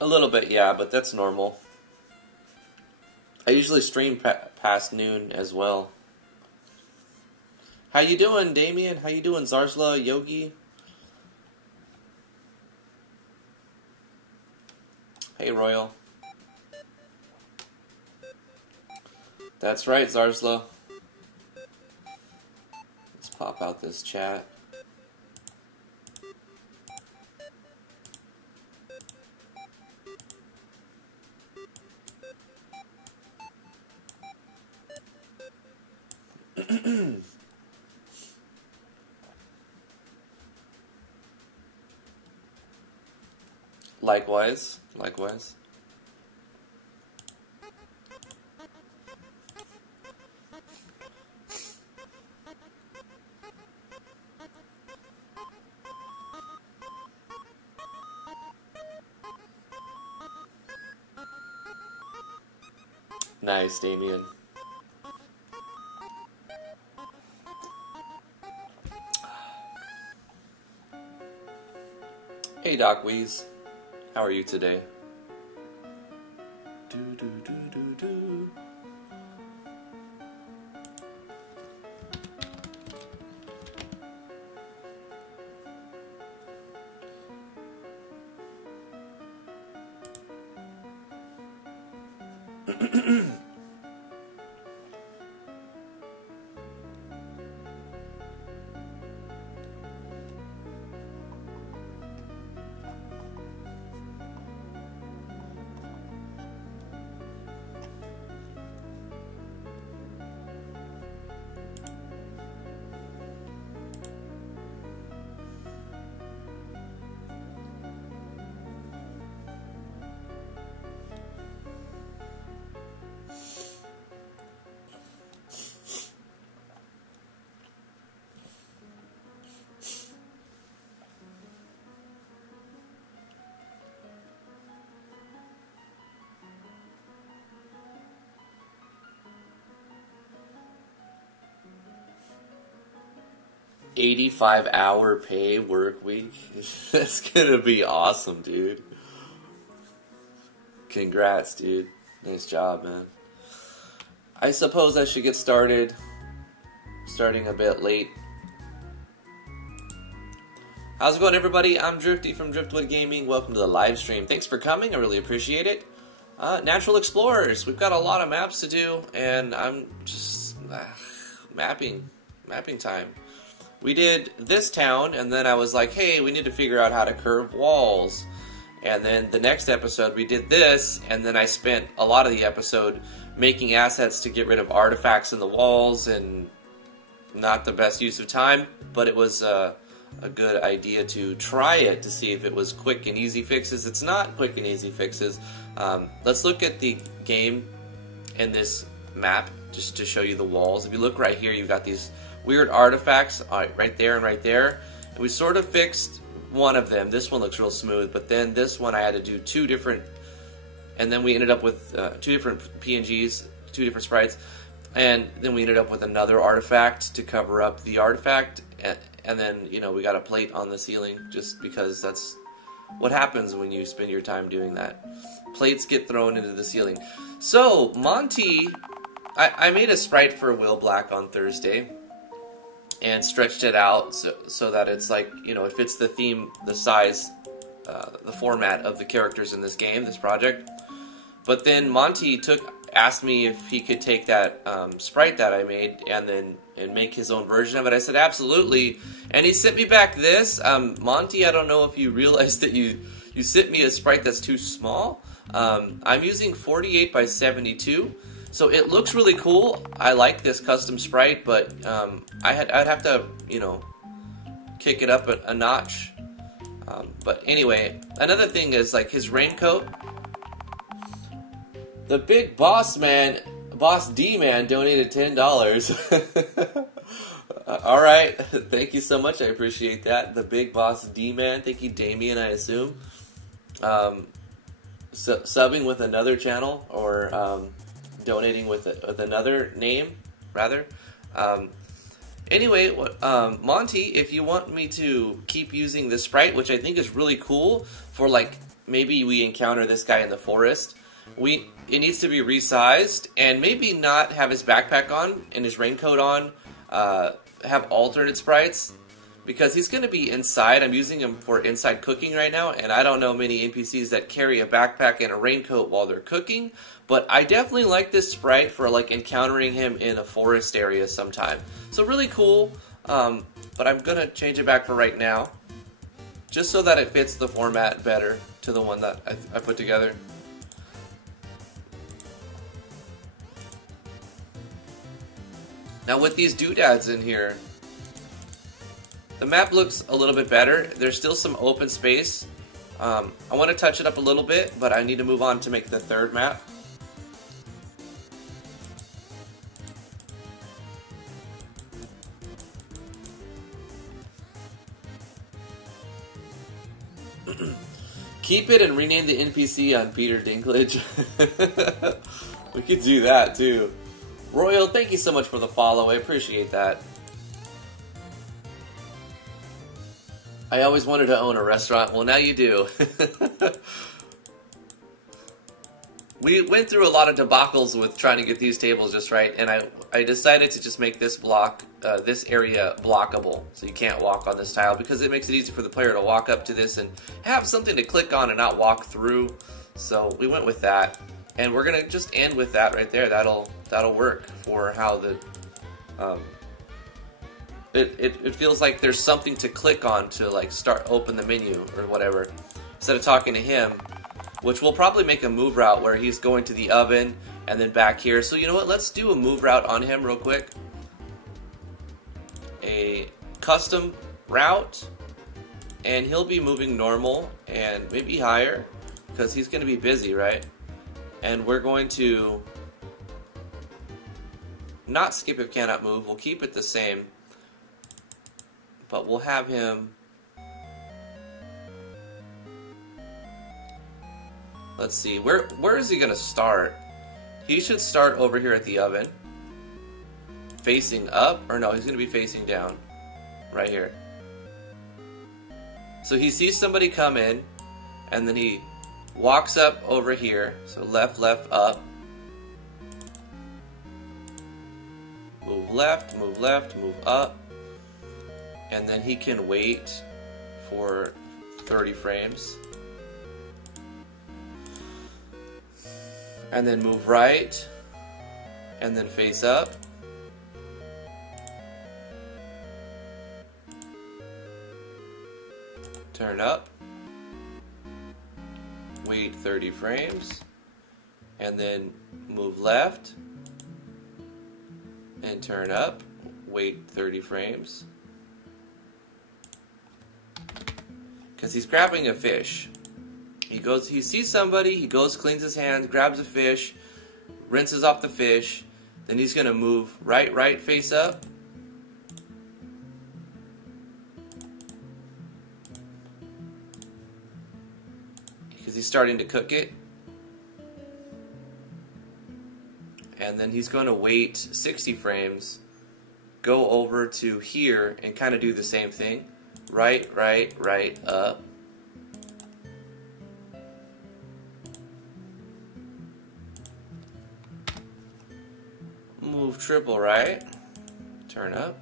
A little bit, yeah, but that's normal. I usually stream past noon as well. How you doing, Damian? How you doing, Zarsla, Yogi? Hey, Royal. That's right, Zarsla. Let's pop out this chat. Likewise, likewise. Nice, Damian. Hey, Doc Weeze. How are you today? Do, do, do, do, do. $85-hour pay work week. That's gonna be awesome, dude. Congrats, dude. Nice job, man. I suppose I should get started. Starting a bit late. How's it going, everybody? I'm Drifty from Driftwood Gaming. Welcome to the live stream. Thanks for coming. I really appreciate it. Natural Explorers. We've got a lot of maps to do, and I'm just mapping time. We did this town, and then I was like, hey, we need to figure out how to curve walls. And then the next episode, we did this, and then I spent a lot of the episode making assets to get rid of artifacts in the walls, and not the best use of time, but it was a good idea to try it to see if it was quick and easy fixes. It's not quick and easy fixes. Let's look at the game in this map, just to show you the walls. If you look right here, you've got these weird artifacts right there and right there. And we sort of fixed one of them. This one looks real smooth, but then this one I had to do two different, and then we ended up with two different PNGs, two different sprites, and then we ended up with another artifact to cover up the artifact, and then, you know, we got a plate on the ceiling just because that's what happens when you spend your time doing that. Plates get thrown into the ceiling. So, Monty, I made a sprite for Will Black on Thursday, and stretched it out so that it's like, you know, it fits the theme, the size, the format of the characters in this game, this project. But then Monty asked me if he could take that sprite that I made and make his own version of it. I said absolutely, and he sent me back this. Monty, I don't know if you realized that you sent me a sprite that's too small. I'm using 48 by 72. So it looks really cool. I like this custom sprite, but I'd have to, you know, kick it up a notch. But anyway, another thing is like his raincoat. The big boss man, Boss D man, donated $10. All right, thank you so much. I appreciate that. The big boss D man. Thank you, Damian. I assume subbing with another channel or donating with another name rather. Anyway, Monty, if you want me to keep using this sprite, which I think is really cool for like maybe we encounter this guy in the forest. It needs to be resized and maybe not have his backpack on and his raincoat on. Have alternate sprites because he's going to be inside. I'm using him for inside cooking right now, and I don't know many NPCs that carry a backpack and a raincoat while they're cooking. But I definitely like this sprite for like encountering him in a forest area sometime. So really cool. But I'm going to change it back for right now, just so that it fits the format better to the one that I put together. Now with these doodads in here, the map looks a little bit better. There's still some open space. I want to touch it up a little bit, but I need to move on to make the third map. Keep it and rename the NPC on Peter Dinklage. We could do that too. Royal, thank you so much for the follow. I appreciate that. I always wanted to own a restaurant. Well, now you do. We went through a lot of debacles with trying to get these tables just right, and I decided to just make this this area blockable, so you can't walk on this tile, because it makes it easy for the player to walk up to this and have something to click on and not walk through. So we went with that. And we're gonna just end with that right there. That'll work for how the it feels like there's something to click on to like open the menu or whatever, instead of talking to him, which will probably make a move route where he's going to the oven and then back here. So you know what? Let's do a move route on him real quick. A custom route, and he'll be moving normal and maybe higher because he's gonna be busy, right? And we're going to not skip if cannot move. We'll keep it the same. But we'll have him... Let's see. Where is he going to start? He should start over here at the oven. Facing up. Or no, he's going to be facing down. Right here. So he sees somebody come in. And then he... walks up over here, so left, left, up. Move left, move up. And then he can wait for 30 frames. And then move right. And then face up. Turn up. Wait 30 frames, and then move left, and turn up, wait 30 frames, because he's grabbing a fish. He sees somebody, he goes, cleans his hands, grabs a fish, rinses off the fish, then he's going to move right, face up, he's starting to cook it, and then he's going to wait 60 frames, go over to here and kind of do the same thing, right, up, move triple right, turn up,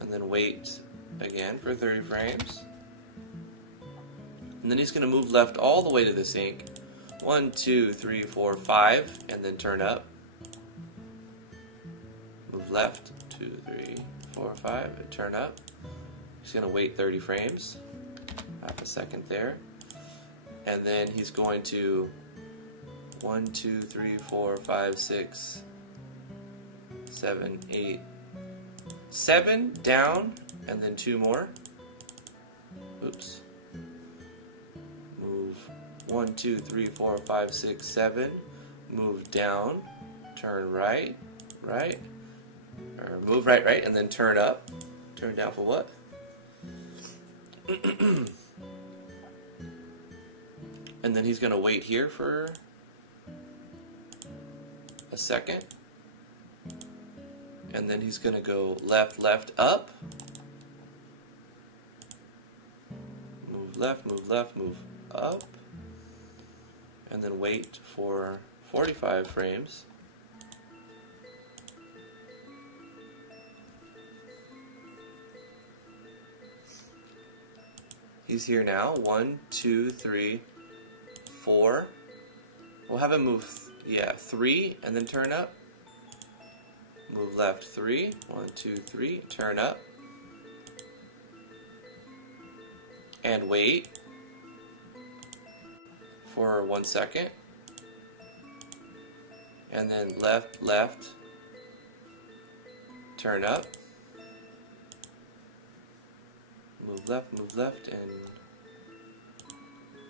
and then wait again for 30 frames. And then he's going to move left all the way to the sink. 1, 2, 3, 4, 5, and then turn up. Move left, 2, 3, 4, 5, and turn up. He's going to wait 30 frames. Half a second there. And then he's going to 1, 2, 3, 4, 5, 6, 7, 8, 7 down, and then 2 more. Oops. Move 1, 2, 3, 4, 5, 6, 7. Move down. Turn right, right. Or move right, right, and then turn up. Turn down for what? And then he's going to wait here for a second. And then he's going to go left, left, up. Move left, move up. And then wait for 45 frames. He's here now. 1, 2, 3, 4. We'll have him move, 3, and then turn up. Move left 3. 1, 2, 3. Turn up. And wait for 1 second. And then left, left. Turn up. Move left, and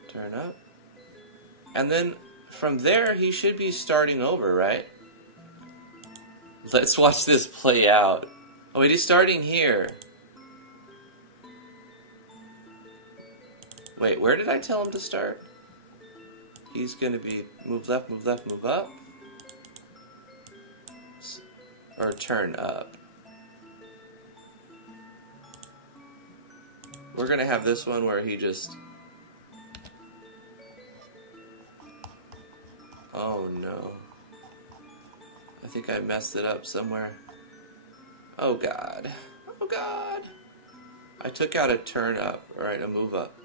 turn up. And then from there, he should be starting over, right? Let's watch this play out. Oh, wait, he's starting here. Wait, where did I tell him to start? He's going to be move left, move up. Or turn up. We're going to have this one where he just... Oh no. I think I messed it up somewhere. Oh god. Oh god. I took out a turn up, right, a move up.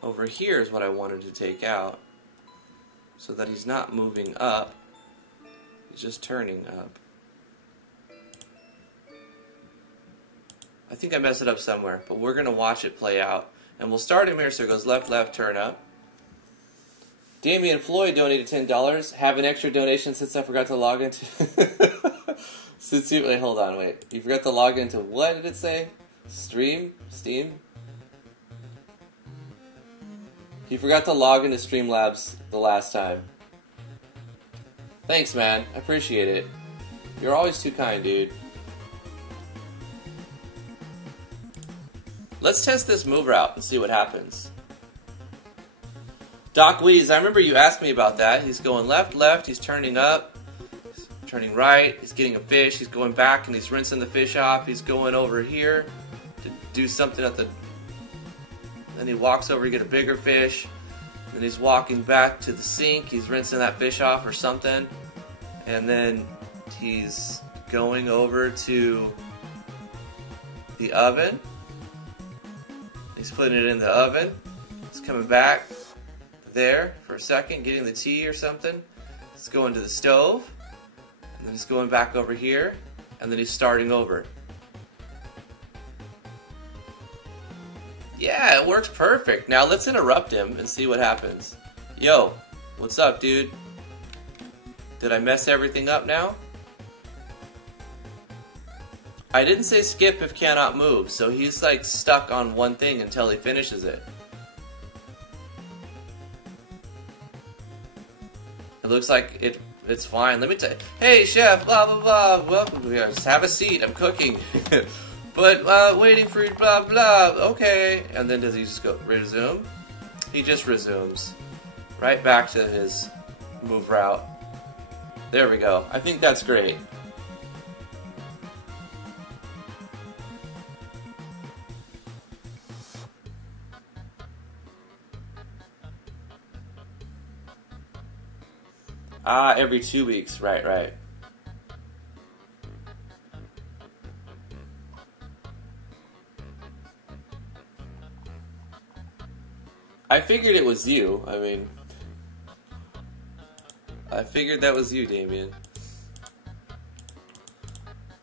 Over here is what I wanted to take out, so that he's not moving up, he's just turning up. I think I messed it up somewhere, but we're going to watch it play out. And we'll start him here, so it goes left, left, turn up. Damian Floyd donated $10. Have an extra donation since I forgot to log into... Wait, hold on, wait. You forgot to log into what did it say? Steam? He forgot to log into Streamlabs the last time. Thanks, man. I appreciate it. You're always too kind, dude. Let's test this move route and see what happens. Doc Weeze, I remember you asked me about that. He's going left, left, he's turning up, he's turning right, he's getting a fish, he's going back and he's rinsing the fish off, he's going over here to do something at the... Then he walks over to get a bigger fish. Then he's walking back to the sink. He's rinsing that fish off or something. And then he's going over to the oven. He's putting it in the oven. He's coming back there for a second, getting the tea or something. He's going to the stove. And then he's going back over here. And then he's starting over. Yeah, it works perfect. Now let's interrupt him and see what happens. Yo, what's up, dude? Did I mess everything up now? I didn't say skip if cannot move, so he's like stuck on one thing until he finishes it. It looks like it's fine. Let me tell you. Hey, chef, blah, blah, blah. Welcome here. Just have a seat. I'm cooking. But waiting for blah blah, okay. And then does he just go resume? He just resumes. Right back to his move route. There we go. I think that's great. Ah, every 2 weeks. Right, right. I figured it was you. I mean, I figured that was you, Damian.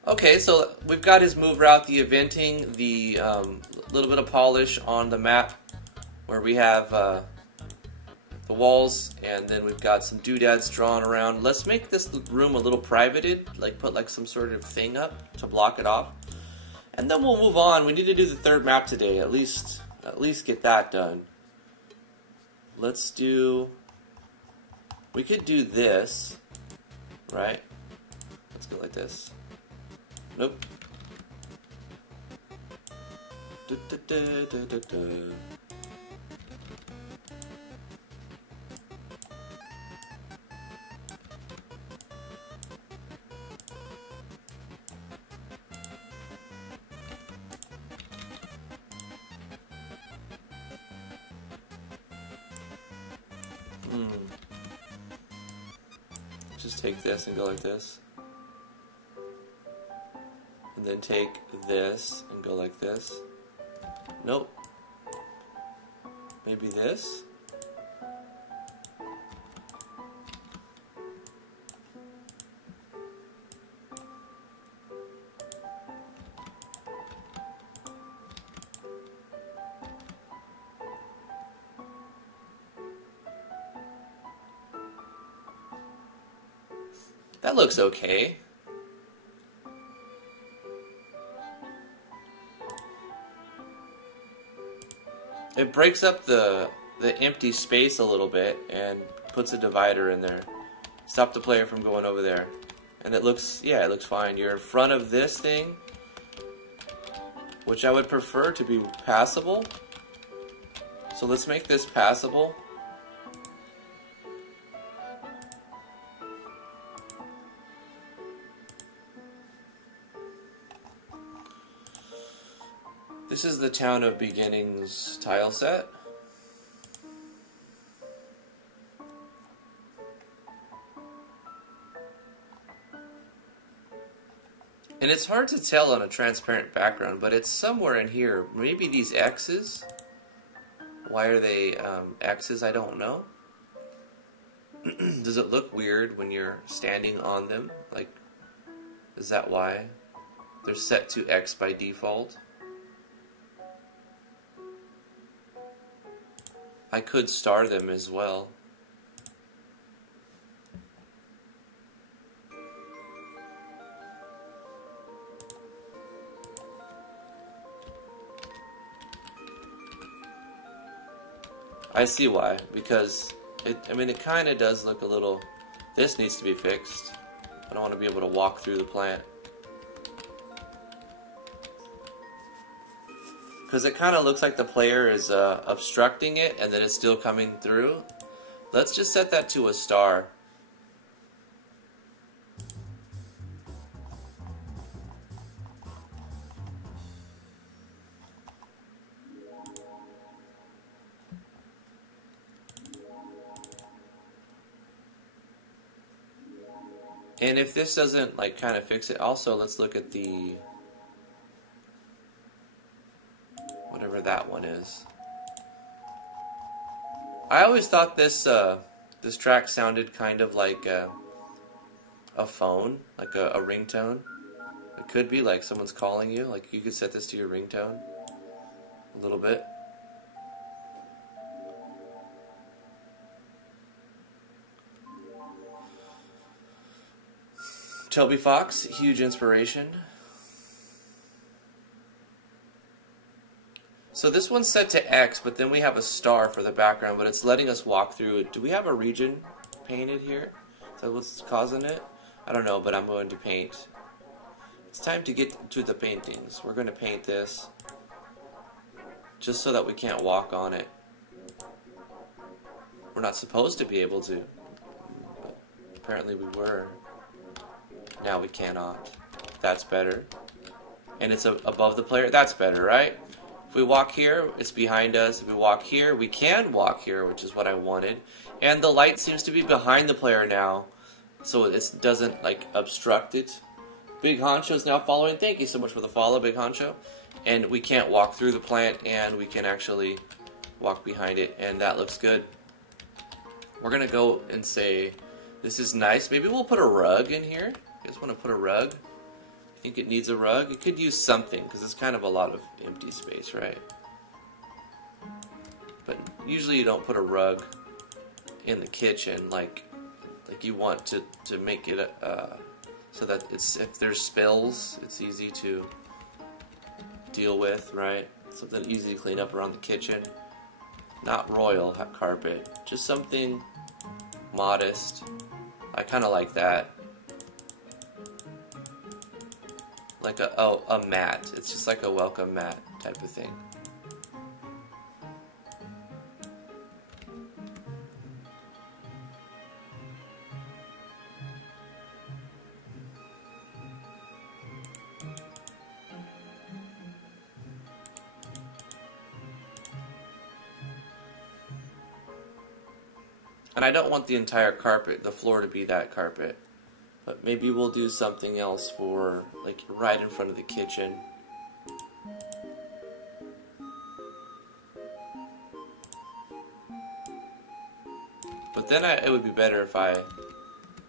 Okay, so we've got his move route, the eventing, the little bit of polish on the map where we have the walls, and then we've got some doodads drawn around. Let's make this room a little privated, like put like some sort of thing up to block it off. And then we'll move on. We need to do the third map today, at least get that done. Let's do, we could do this, right? Let's go like this. Nope. Da, da, da, da, da, da. Just take this and go like this. And then take this and go like this. Nope. Maybe this? That looks okay. It breaks up the empty space a little bit and puts a divider in there. Stop the player from going over there. And it looks, yeah, it looks fine. You're in front of this thing, which I would prefer to be passable. So let's make this passable. This is the Town of Beginnings tile set. And it's hard to tell on a transparent background, but it's somewhere in here. Maybe these X's? Why are they X's? I don't know. Does it look weird when you're standing on them? Like, is that why? They're set to X by default. I could star them as well. I see why, because it kind of does look a little, this needs to be fixed. I don't want to be able to walk through the plant. Because it kind of looks like the player is obstructing it and then it's still coming through. Let's just set that to a star. And if this doesn't like kind of fix it, also let's look at the whatever that one is. I always thought this this track sounded kind of like a phone, like a ringtone. It could be like someone's calling you. Like you could set this to your ringtone a little bit. Toby Fox, huge inspiration. So this one's set to X, but then we have a star for the background, but it's letting us walk through it. Do we have a region painted here? Is that what's causing it? I don't know, but I'm going to paint. It's time to get to the paintings. We're going to paint this just so that we can't walk on it. We're not supposed to be able to, but apparently we were. Now we cannot. That's better. And it's above the player. That's better, right? If we walk here, it's behind us. If we walk here, we can walk here, which is what I wanted. And the light seems to be behind the player now, so it doesn't like obstruct it. Big Honcho's now following. Thank you so much for the follow, Big Honcho. And we can't walk through the plant, and we can actually walk behind it, and that looks good. We're gonna go and say This is nice. Maybe we'll put a rug in here. You guys want to put a rug? I think it needs a rug. It could use something because it's kind of a lot of empty space, right? But usually you don't put a rug in the kitchen like you want to make it so that if there's spills, it's easy to deal with, right? Something easy to clean up around the kitchen. Not royal carpet, just something modest. I kind of like that. Like a mat. It's just like a welcome mat type of thing. And I don't want the entire carpet, the floor, to be that carpet. But maybe we'll do something else for, like, right in front of the kitchen. But then it would be better if I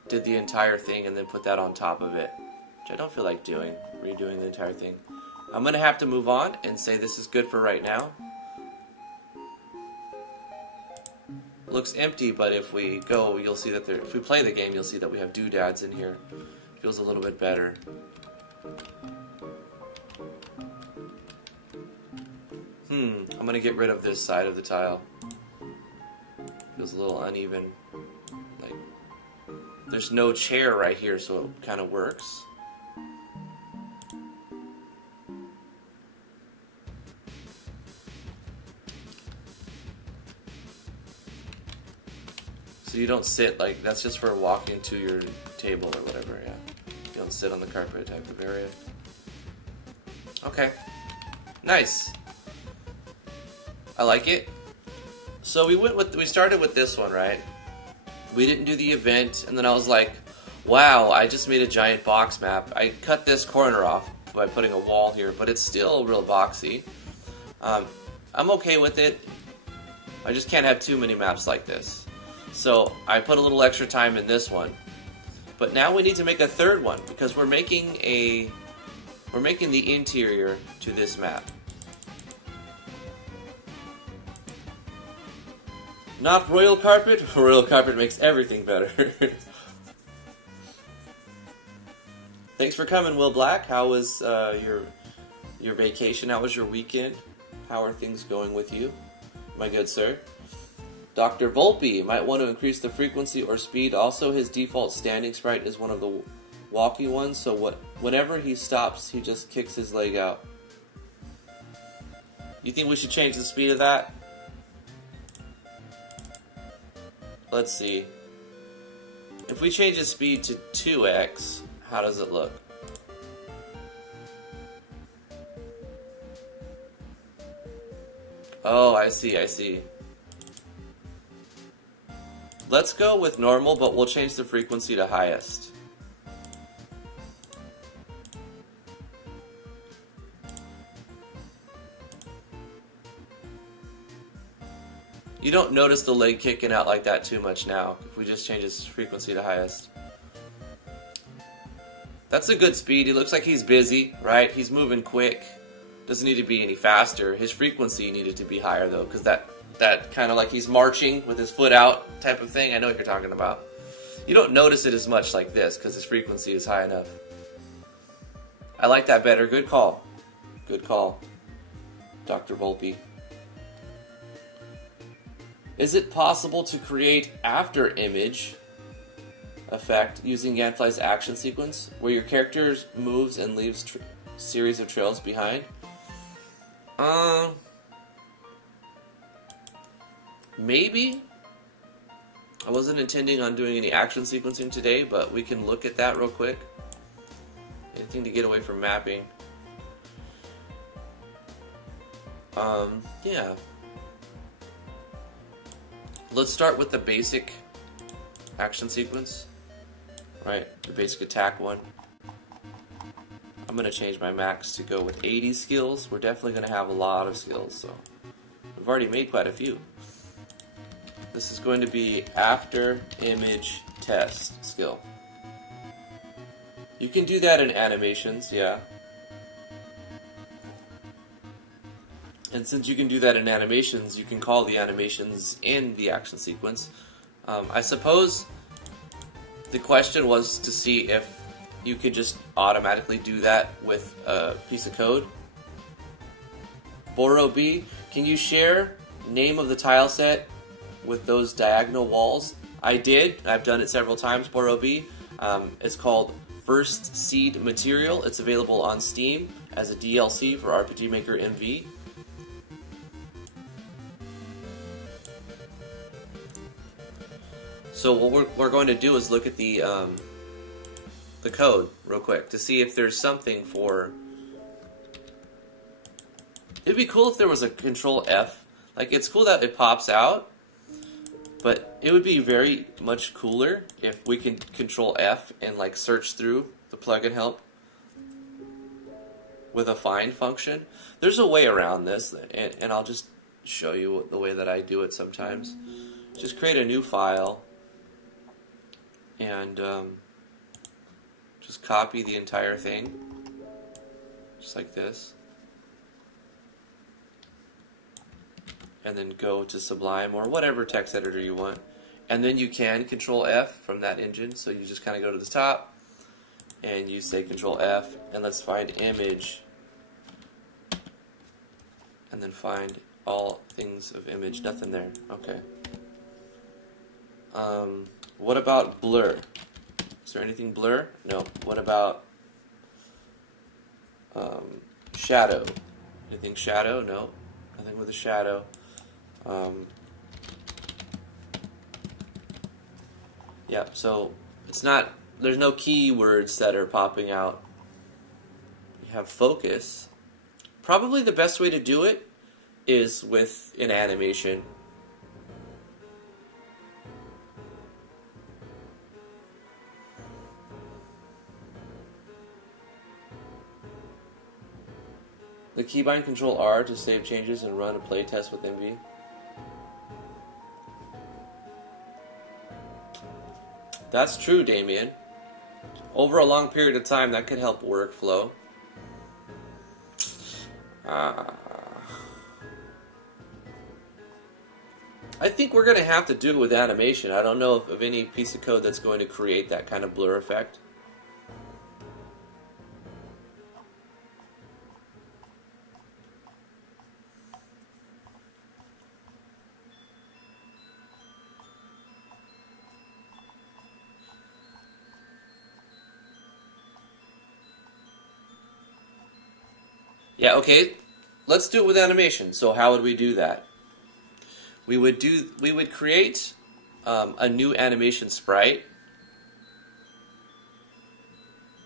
did the entire thing and then put that on top of it. Which I don't feel like doing, redoing the entire thing. I'm going to have to move on and say this is good for right now. Looks empty, but if we go, you'll see that if we play the game, you'll see that we have doodads in here. Feels a little bit better. I'm gonna get rid of this side of the tile. Feels a little uneven. Like there's no chair right here, so it kind of works. So you don't sit, like, that's just for walking to your table or whatever, yeah. You don't sit on the carpet type of area. Okay. Nice. I like it. So we started with this one, right? We didn't do the event, and then I was like, wow, I just made a giant box map. I cut this corner off by putting a wall here, but it's still real boxy. I'm okay with it. I just can't have too many maps like this. So I put a little extra time in this one, but now we need to make a third one because we're making the interior to this map. Not royal carpet. Royal carpet makes everything better. Thanks for coming, Will Black. How was your vacation? How was your weekend? How are things going with you, my good sir? Dr. Volpe might want to increase the frequency or speed. Also, his default standing sprite is one of the walking ones, so whenever he stops, he just kicks his leg out. You think we should change the speed of that? Let's see. If we change the speed to 2x, how does it look? Oh, I see, I see. Let's go with normal, but we'll change the frequency to highest. You don't notice the leg kicking out like that too much now, if we just change his frequency to highest. That's a good speed. He looks like he's busy, right? He's moving quick. Doesn't need to be any faster. His frequency needed to be higher though, because that kind of like he's marching with his foot out type of thing. I know what you're talking about. You don't notice it as much like this because his frequency is high enough. I like that better. Good call. Good call, Dr. Volpe. Is it possible to create after image effect using Ganfly's action sequence where your character moves and leaves series of trails behind? Maybe. I wasn't intending on doing any action sequencing today, but we can look at that real quick. Anything to get away from mapping. Yeah. Let's start with the basic action sequence. Right, the basic attack one. I'm going to change my max to go with 80 skills. We're definitely going to have a lot of skills, so we've already made quite a few. This is going to be after image test skill. You can do that in animations, yeah. And since you can do that in animations, you can call the animations in the action sequence. I suppose the question was to see if you could just automatically do that with a piece of code. Boro B, can you share name of the tile set with those diagonal walls? I did. I've done it several times, Boro B. It's called First Seed Material. It's available on Steam as a DLC for RPG Maker MV. So what we're going to do is look at the code real quick to see if there's something for... It'd be cool if there was a Control F. Like, it's cool that it pops out, but it would be very much cooler if we can Control F and like search through the plugin help with a find function. There's a way around this, and I'll just show you the way that I do it sometimes. Just create a new file and just copy the entire thing, just like this. And then go to Sublime or whatever text editor you want. And then you can Control F from that engine. So you just kind of go to the top and you say Control F, and let's find image. And then find all things of image. Nothing there. Okay. What about blur? Is there anything blur? No. What about shadow? Anything shadow? No. Nothing with a shadow. Yeah, so it's not, there's no keywords that are popping out. You have focus. Probably the best way to do it is with an animation. The keybind Control R to save changes and run a playtest with MV. That's true, Damian. Over a long period of time, that could help workflow. I think we're going to have to do it with animation. I don't know of any piece of code that's going to create that kind of blur effect. Yeah, okay, let's do it with animation. So how would we do that? We would create a new animation sprite.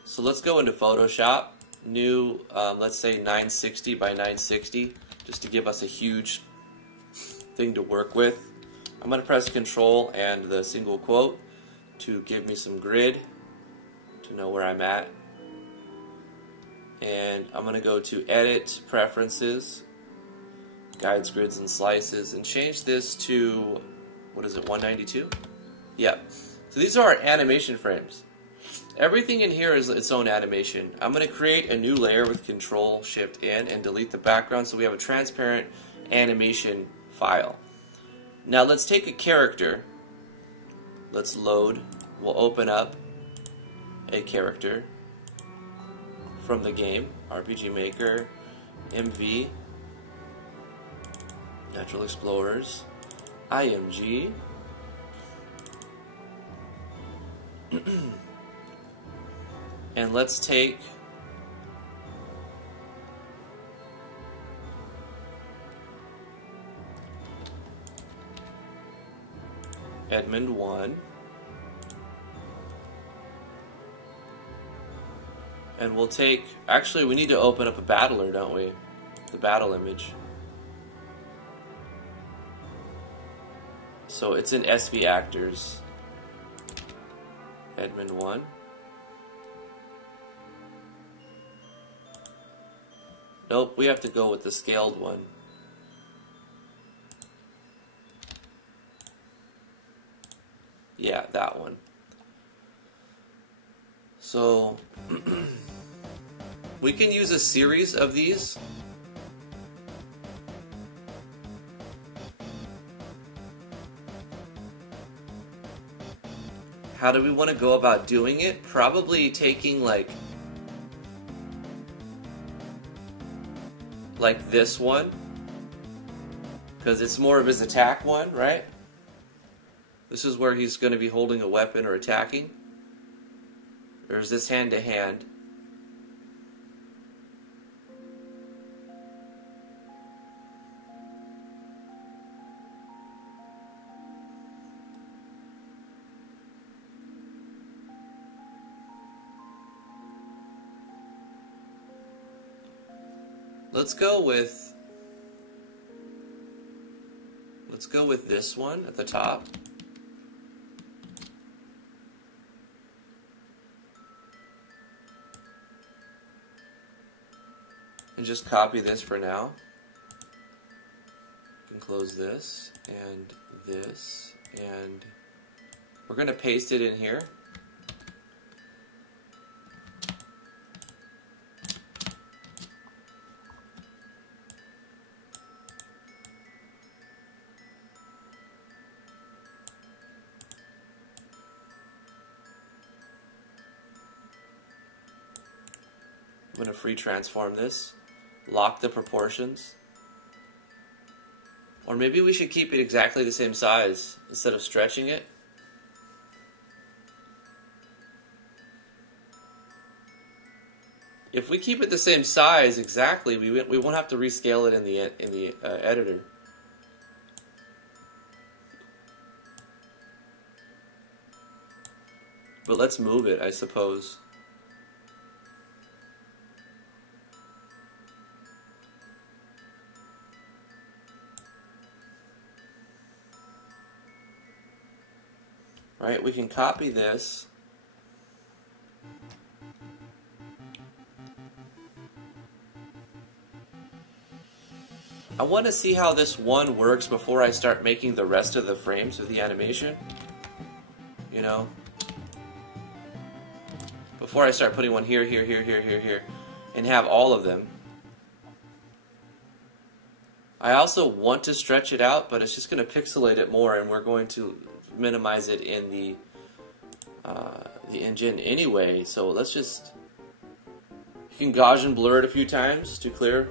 So let's go into Photoshop, new, let's say 960 by 960, just to give us a huge thing to work with. I'm going to press Control and the single quote to give me some grid to know where I'm at. And I'm going to go to Edit, Preferences, Guides, Grids, and Slices, and change this to, what is it, 192? Yeah. So these are our animation frames. Everything in here is its own animation. I'm going to create a new layer with Control, Shift, N, and delete the background so we have a transparent animation file. Now let's take a character. Let's load. We'll open up a character from the game, RPG Maker, MV, Natural Explorers, IMG, and let's take Edmund 1, and we'll take, actually we need to open up a battler, don't we? The battle image. So it's in SV Actors. Edmund 1. Nope, we have to go with the scaled one. Yeah, that one. So we can use a series of these. How do we want to go about doing it? Probably taking like this one, because it's more of his attack one, right? This is where he's going to be holding a weapon or attacking. There's this hand to hand. Let's go with this one at the top. And just copy this for now. You can close this, and we're going to paste it in here. I'm going to free transform this, lock the proportions, or maybe we should keep it exactly the same size instead of stretching it. If we keep it the same size exactly, we won't have to rescale it in the editor. But let's move it, I suppose. Right, we can copy this. I want to see how this one works before I start making the rest of the frames with the animation. You know? Before I start putting one here, here, here, here, here, here, and have all of them. I also want to stretch it out, but it's just going to pixelate it more, and we're going to minimize it in the engine anyway. So let's just, you can Gaussian blur it a few times to clear,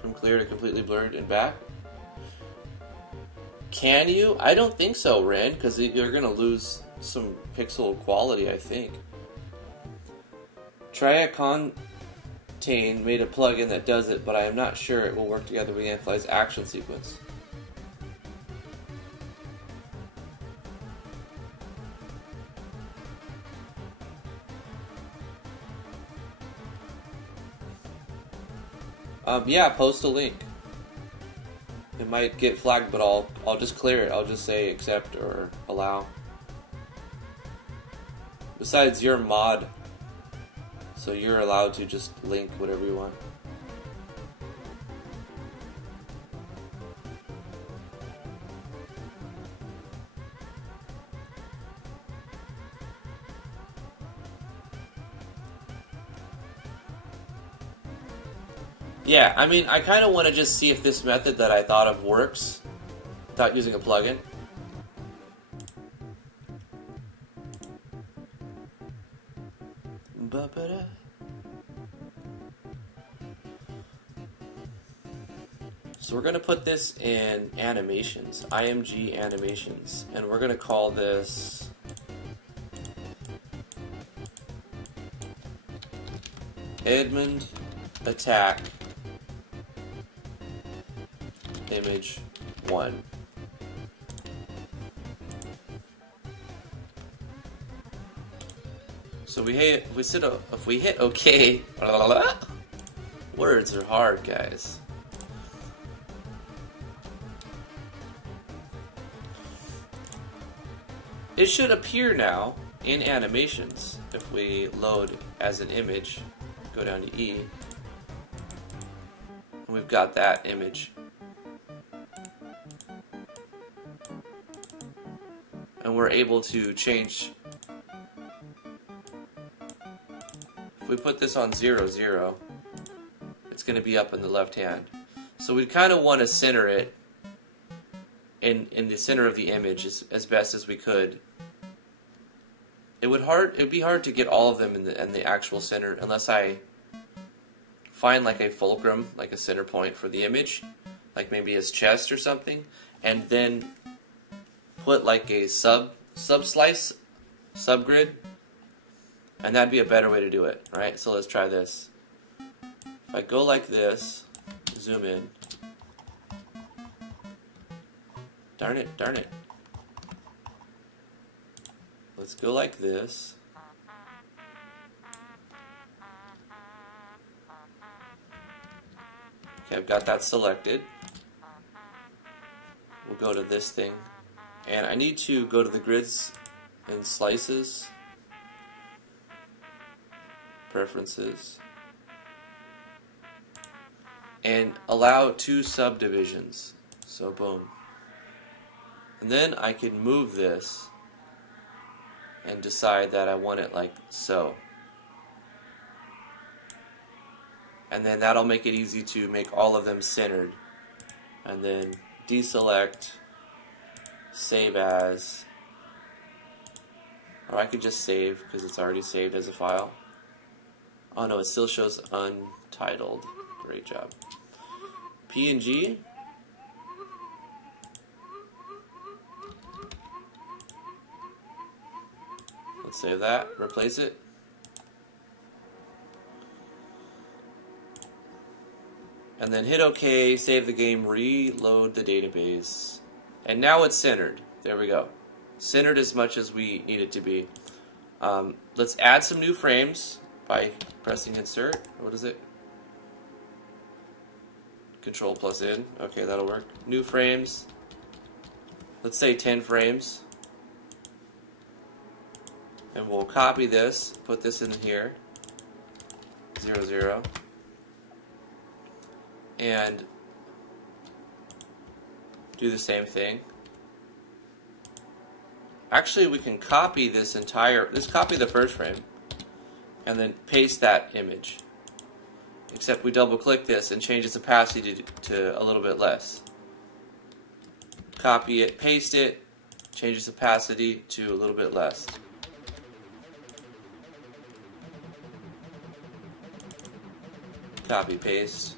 from clear to completely blurred and back. Can you? I don't think so, Ren, because you're going to lose some pixel quality, I think. Contain made a plugin that does it, but I am not sure it will work together with Anthly's action sequence. Yeah, post a link. It might get flagged, but I'll just clear it. I'll just say accept or allow. Besides, you're mod, so you're allowed to just link whatever you want. Yeah, I mean, I kind of want to just see if this method that I thought of works without using a plugin. So we're going to put this in animations, IMG animations, and we're going to call this Edmund Attack Image 1. So if we hit OK, words are hard, guys. It should appear now in animations if we load as an image. Go down to E, and we've got that image. And we're able to change if we put this on 0, 0, it's going to be up in the left hand. So we kind of want to center it in the center of the image as best as we could. It would be hard to get all of them in the actual center unless I find like a fulcrum, like a center point for the image, like maybe his chest or something, and then put like a subgrid, and that'd be a better way to do it, right? So let's try this. If I go like this, zoom in. Darn it, darn it. Let's go like this. Okay, I've got that selected. We'll go to this thing. And I need to go to the grids and slices. Preferences. And allow 2 subdivisions. So boom. And then I can move this and decide that I want it like so. And then that'll make it easy to make all of them centered. And then deselect, save as, or I could just save because it's already saved as a file. Oh no, it still shows untitled. Great job. PNG. Let's save that, replace it. And then hit OK, save the game, reload the database. And now it's centered. There we go. Centered as much as we need it to be. Let's add some new frames by pressing insert. What is it? Control plus N. Okay, that'll work. New frames. Let's say 10 frames. And we'll copy this, put this in here. 0, 0. And do the same thing. Actually, we can copy this entire, let's copy the first frame and then paste that image. Except we double click this and change its opacity to a little bit less. Copy it, paste it, change its opacity to a little bit less. Copy, paste.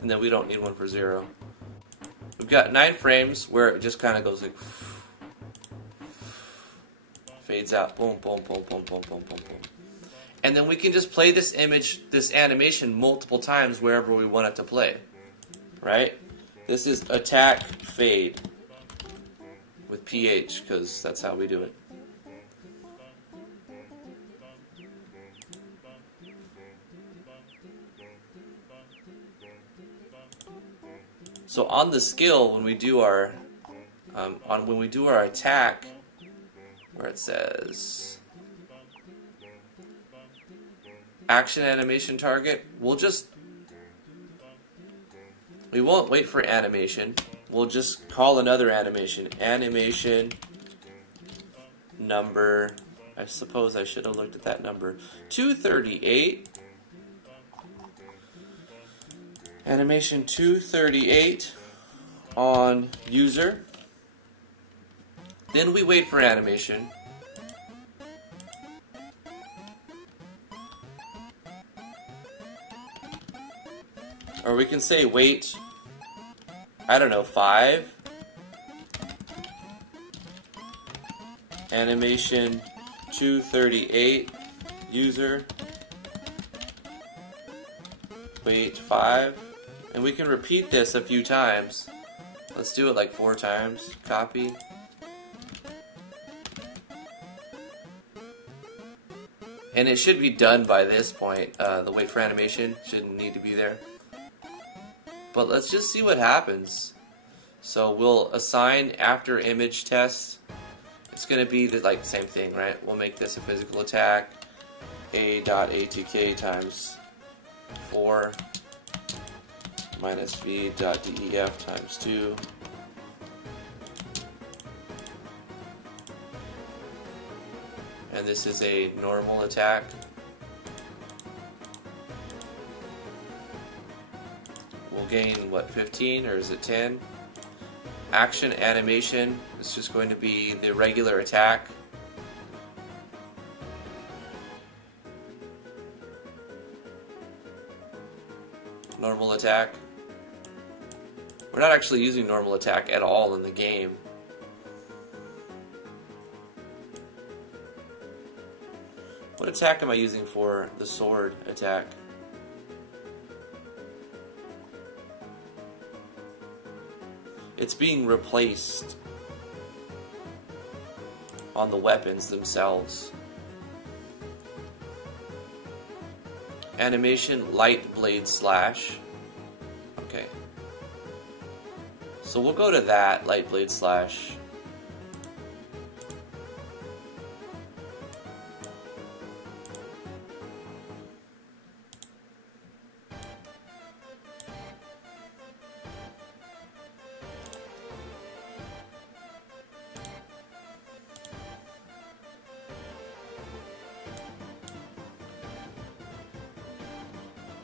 And then we don't need one for 0. We've got 9 frames where it just kind of goes like fades out, boom, boom, boom, boom, boom, boom, boom, boom. And then we can just play this image, this animation multiple times wherever we want it to play, right? This is attack fade with PH because that's how we do it. So on the skill, when we do our attack, where it says action animation target, we won't wait for animation. We'll just call another animation. Animation number, I suppose I should have looked at that number. 238. Animation 238 on user. Then we wait for animation. Or we can say wait, I don't know, 5. Animation 238 user. Wait 5. And we can repeat this a few times. Let's do it like 4 times. Copy. And it should be done by this point. The wait for animation shouldn't need to be there. But let's just see what happens. So we'll assign after image test. It's going to be the same thing, right? We'll make this a physical attack. A.ATK times 4 minus V.DEF times 2. And this is a normal attack. We'll gain, what, 15 or is it 10? Action animation is just going to be the regular attack. Normal attack. We're not actually using normal attack at all in the game. What attack am I using for the sword attack? It's being replaced on the weapons themselves. Animation light blade slash. Okay. So we'll go to that, light blade slash.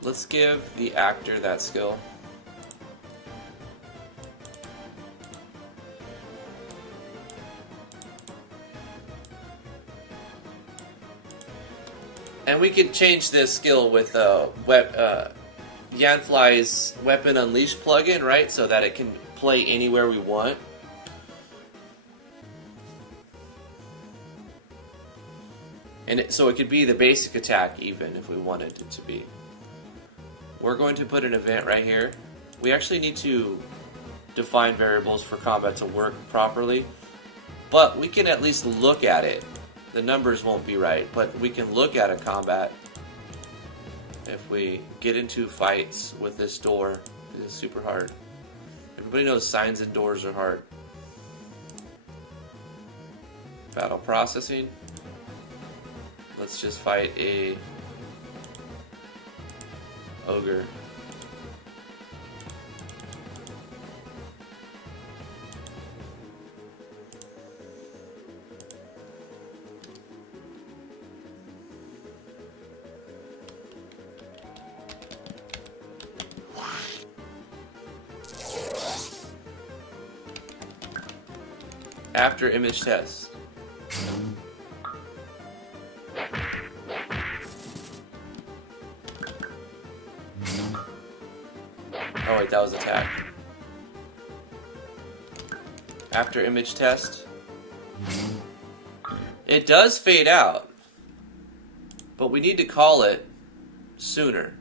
Let's give the actor that skill. And we could change this skill with Yanfly's Weapon Unleash plugin, right? So that it can play anywhere we want. And so it could be the basic attack even if we wanted it to be. We're going to put an event right here. We actually need to define variables for combat to work properly, but we can at least look at it. The numbers won't be right, but we can look at a combat. If we get into fights with this door, it is super hard. Everybody knows signs and doors are hard. Battle processing. Let's just fight a ogre. After image test. Oh wait, that was attack. After image test. It does fade out, but we need to call it sooner.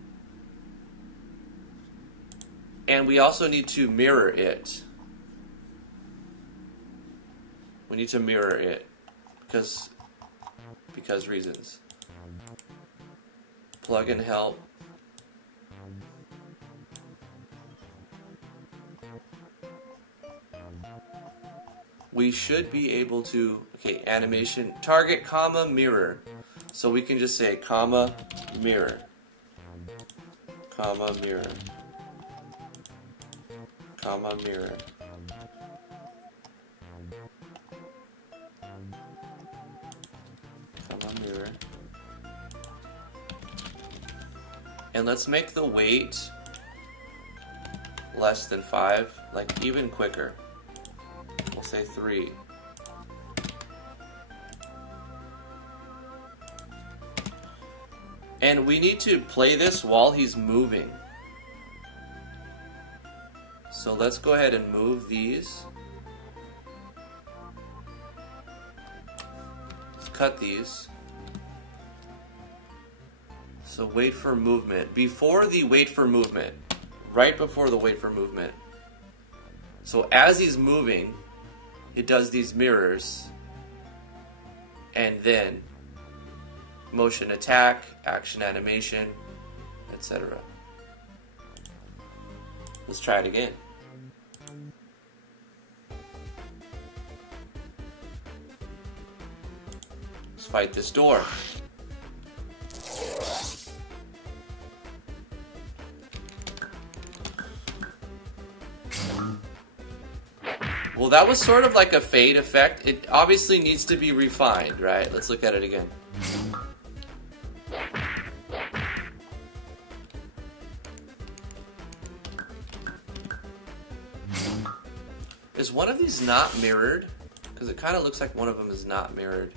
And we also need to mirror it. We need to mirror it because reasons. Plugin help. We should be able to, okay, animation, target, comma, mirror. So we can just say, comma, mirror. Comma, mirror. Comma, mirror. Comma, mirror. And let's make the wait less than 5, like even quicker. We'll say 3. And we need to play this while he's moving. So let's go ahead and move these. Let's cut these. So wait for movement. Before the wait for movement. Right before the wait for movement. So as he's moving, it does these mirrors, and then motion attack, action animation, etc. Let's try it again. Let's fight this door. Well, that was sort of like a fade effect. It obviously needs to be refined, right? Let's look at it again. Is one of these not mirrored? Because it kind of looks like one of them is not mirrored.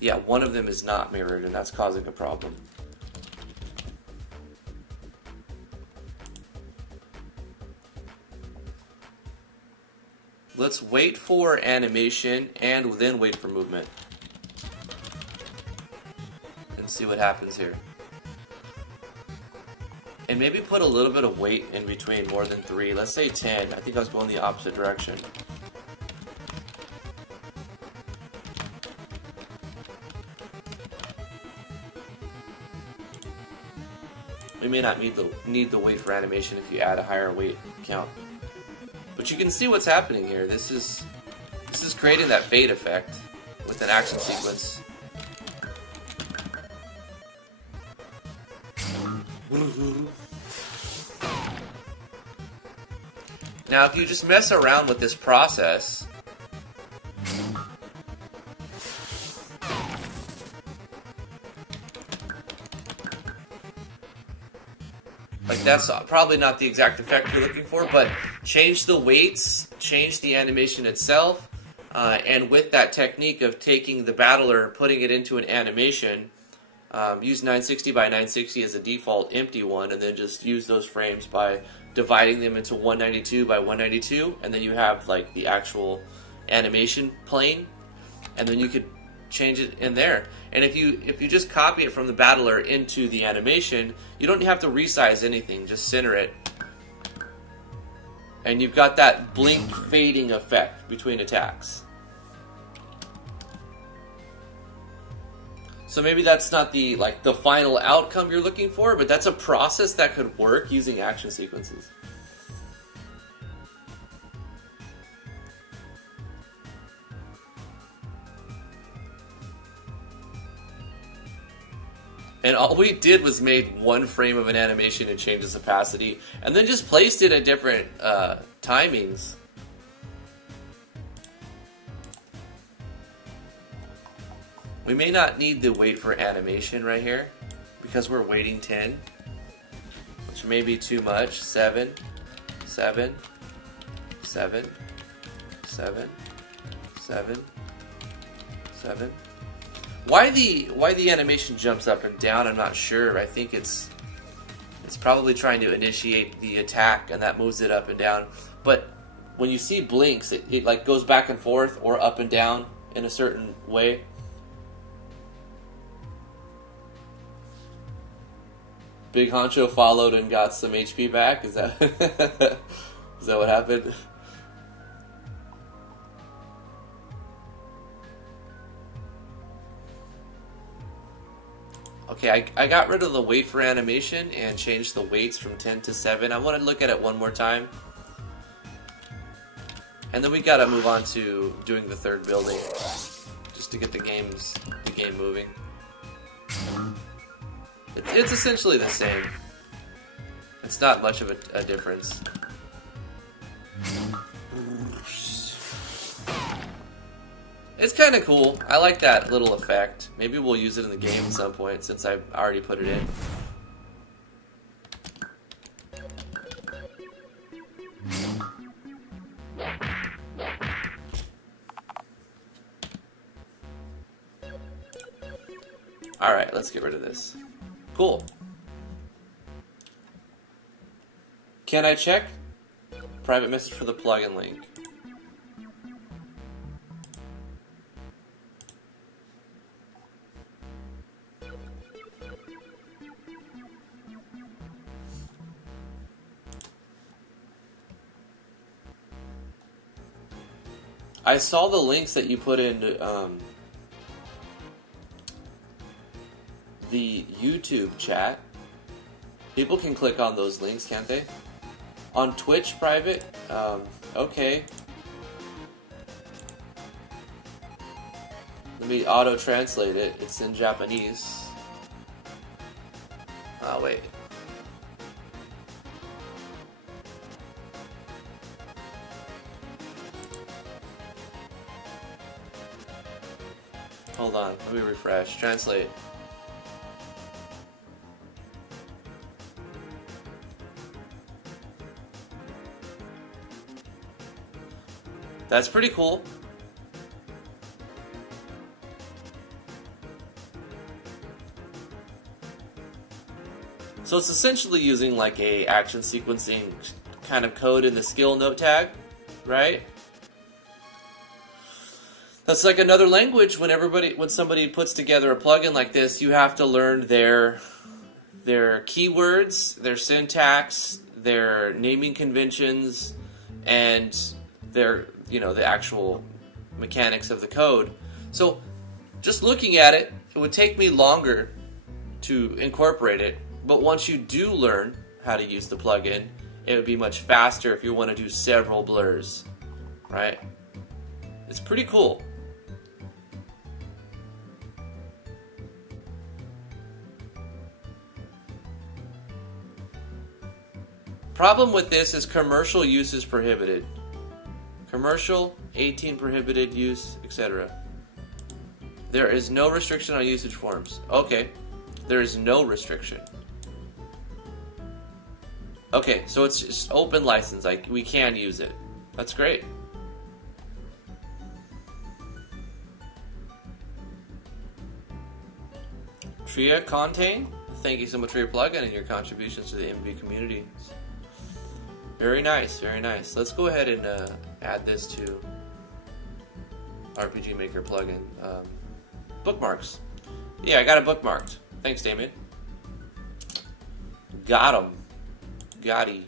Yeah, one of them is not mirrored, and that's causing a problem. Let's wait for animation and then wait for movement. And see what happens here. And maybe put a little bit of weight in between, more than 3. Let's say 10. I think I was going the opposite direction. We may not need the weight for animation if you add a higher weight count. But you can see what's happening here. This is creating that fade effect with an action sequence. Now, if you just mess around with this process, like that's probably not the exact effect you're looking for, but change the weights, change the animation itself, and with that technique of taking the battler, putting it into an animation, use 960 by 960 as a default empty one, and then just use those frames by dividing them into 192 by 192, and then you have like the actual animation plane, and then you could change it in there. And if you just copy it from the battler into the animation, you don't have to resize anything, just center it. And you've got that blink fading effect between attacks. So maybe that's not the final outcome you're looking for, but that's a process that could work using action sequences. And all we did was made one frame of an animation and change its opacity, and then just placed it at different timings. We may not need the wait for animation right here, because we're waiting 10, which may be too much. 7, 7, 7, 7, 7, 7. Why the animation jumps up and down, I'm not sure. I think it's probably trying to initiate the attack, and that moves it up and down. But when you see blinks, it like goes back and forth or up and down in a certain way. Big Honcho followed and got some HP back. Is that is that what happened? Okay, I got rid of the wait for animation and changed the weights from 10 to 7. I want to look at it one more time. And then we gotta move on to doing the third building, just to get the game moving. It's essentially the same. It's not much of a difference. It's kind of cool. I like that little effect. Maybe we'll use it in the game at some point, since I already put it in. Alright, let's get rid of this. Cool. Can I check? Private message for the plugin link. I saw the links that you put in the YouTube chat. People can click on those links, can't they? On Twitch private? Okay. Let me auto-translate it. It's in Japanese. Oh, wait. Hold on, let me refresh. Translate. That's pretty cool. So it's essentially using like a action sequencing kind of code in the skill note tag, right? That's like another language. When somebody puts together a plugin like this, you have to learn their keywords, their syntax, their naming conventions, and their, you know, the actual mechanics of the code. So just looking at it, it would take me longer to incorporate it, but once you do learn how to use the plugin, it would be much faster if you want to do several blurs, right? It's pretty cool. Problem with this is commercial use is prohibited. Commercial, 18 prohibited use, etc. There is no restriction on usage forms. Okay, there is no restriction. Okay, so it's just open license, like we can use it. That's great. Tria Contain, thank you so much for your plugin and your contributions to the MV community. Very nice, very nice. Let's go ahead and add this to RPG Maker plugin. Bookmarks. Yeah, I got it bookmarked. Thanks, Damian. Got him. Gotti.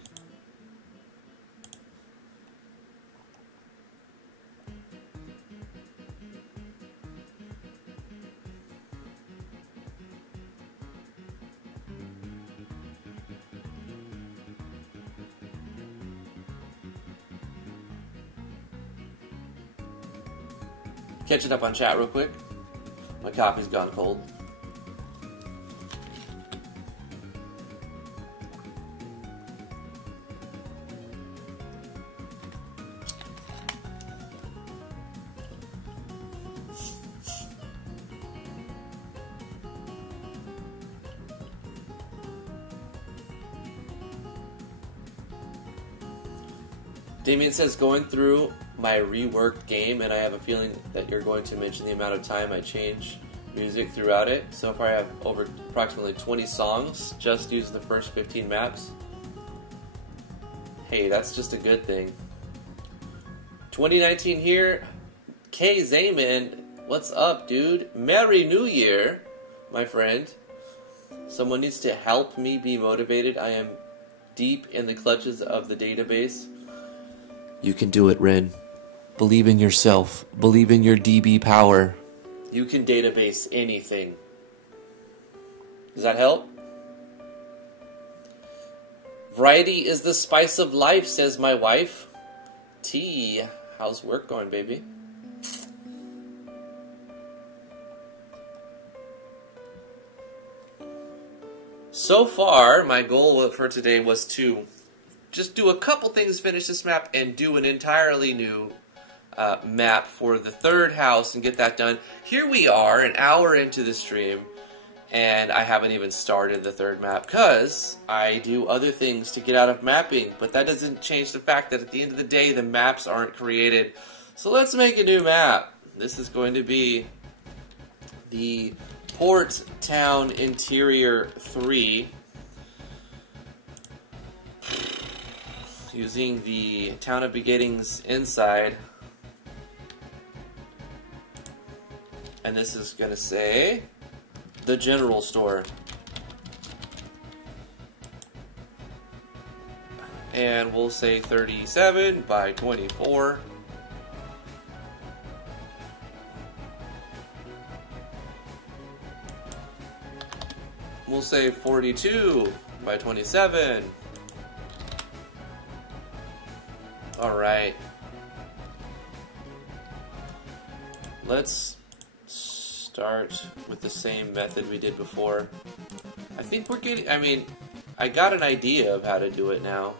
Catching up on chat real quick. My coffee's gone cold. Damian says, going through my reworked game, and I have a feeling that you're going to mention the amount of time I change music throughout it. So far I have over approximately 20 songs, just using the first 15 maps. Hey, that's just a good thing. 2019 here. K. Zayman, what's up, dude? Merry New Year, my friend. Someone needs to help me be motivated. I am deep in the clutches of the database. You can do it, Ren. Believe in yourself. Believe in your DB power. You can database anything. Does that help? Variety is the spice of life, says my wife. T, how's work going, baby? So far, my goal for today was to just do a couple things, finish this map, and do an entirely new map for the third house and get that done. Here we are, an hour into the stream, and I haven't even started the third map because I do other things to get out of mapping, but that doesn't change the fact that at the end of the day, the maps aren't created. So let's make a new map. This is going to be the Port Town Interior 3. Using the Town of Beginnings inside. And this is going to say the general store. And we'll say 37 by 24. say 42 by 27. Alright. Let's start with the same method we did before. I think we're getting, I mean, I got an idea of how to do it now.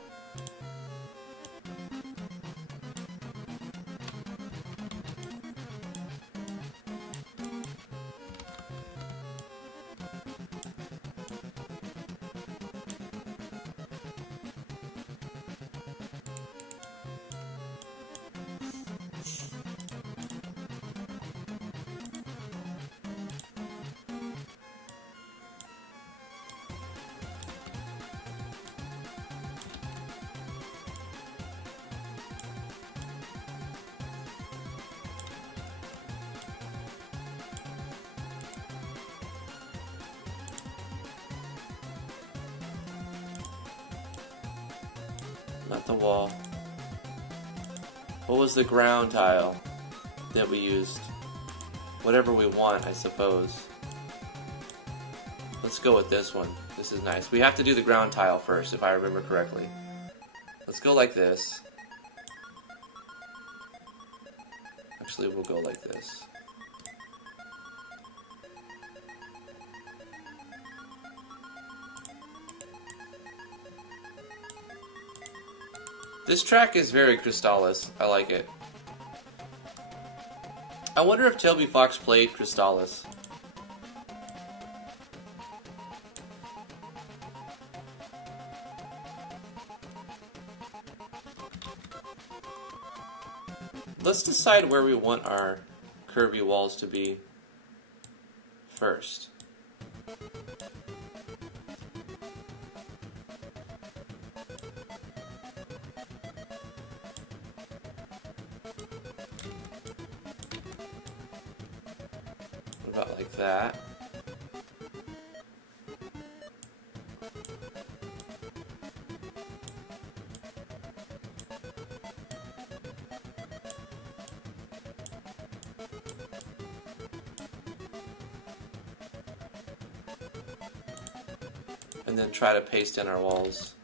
Not the wall. What was the ground tile that we used? Whatever we want, I suppose. Let's go with this one. This is nice. We have to do the ground tile first, if I remember correctly. Let's go like this. Actually, we'll go like this. This track is very Crystallis. I like it. I wonder if Toby Fox played Crystallis. Let's decide where we want our curvy walls to be first. About like that. And then try to paste in our walls.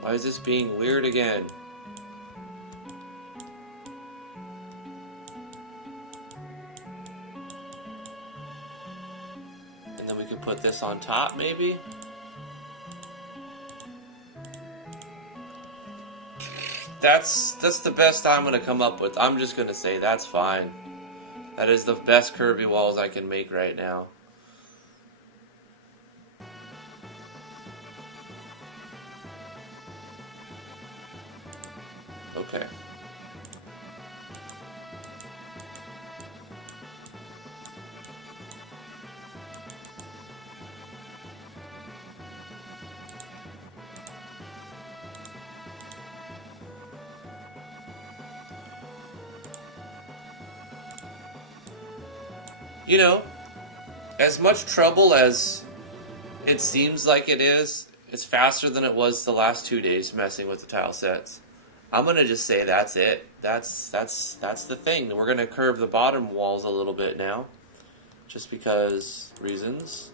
Why is this being weird again? And then we can put this on top, maybe? That's the best I'm gonna come up with. I'm just gonna say that's fine. That is the best curvy walls I can make right now. Okay. You know, as much trouble as it seems like it is, it's faster than it was the last 2 days messing with the tile sets. I'm gonna just say that's it. That's the thing. We're gonna curve the bottom walls a little bit now, just because reasons.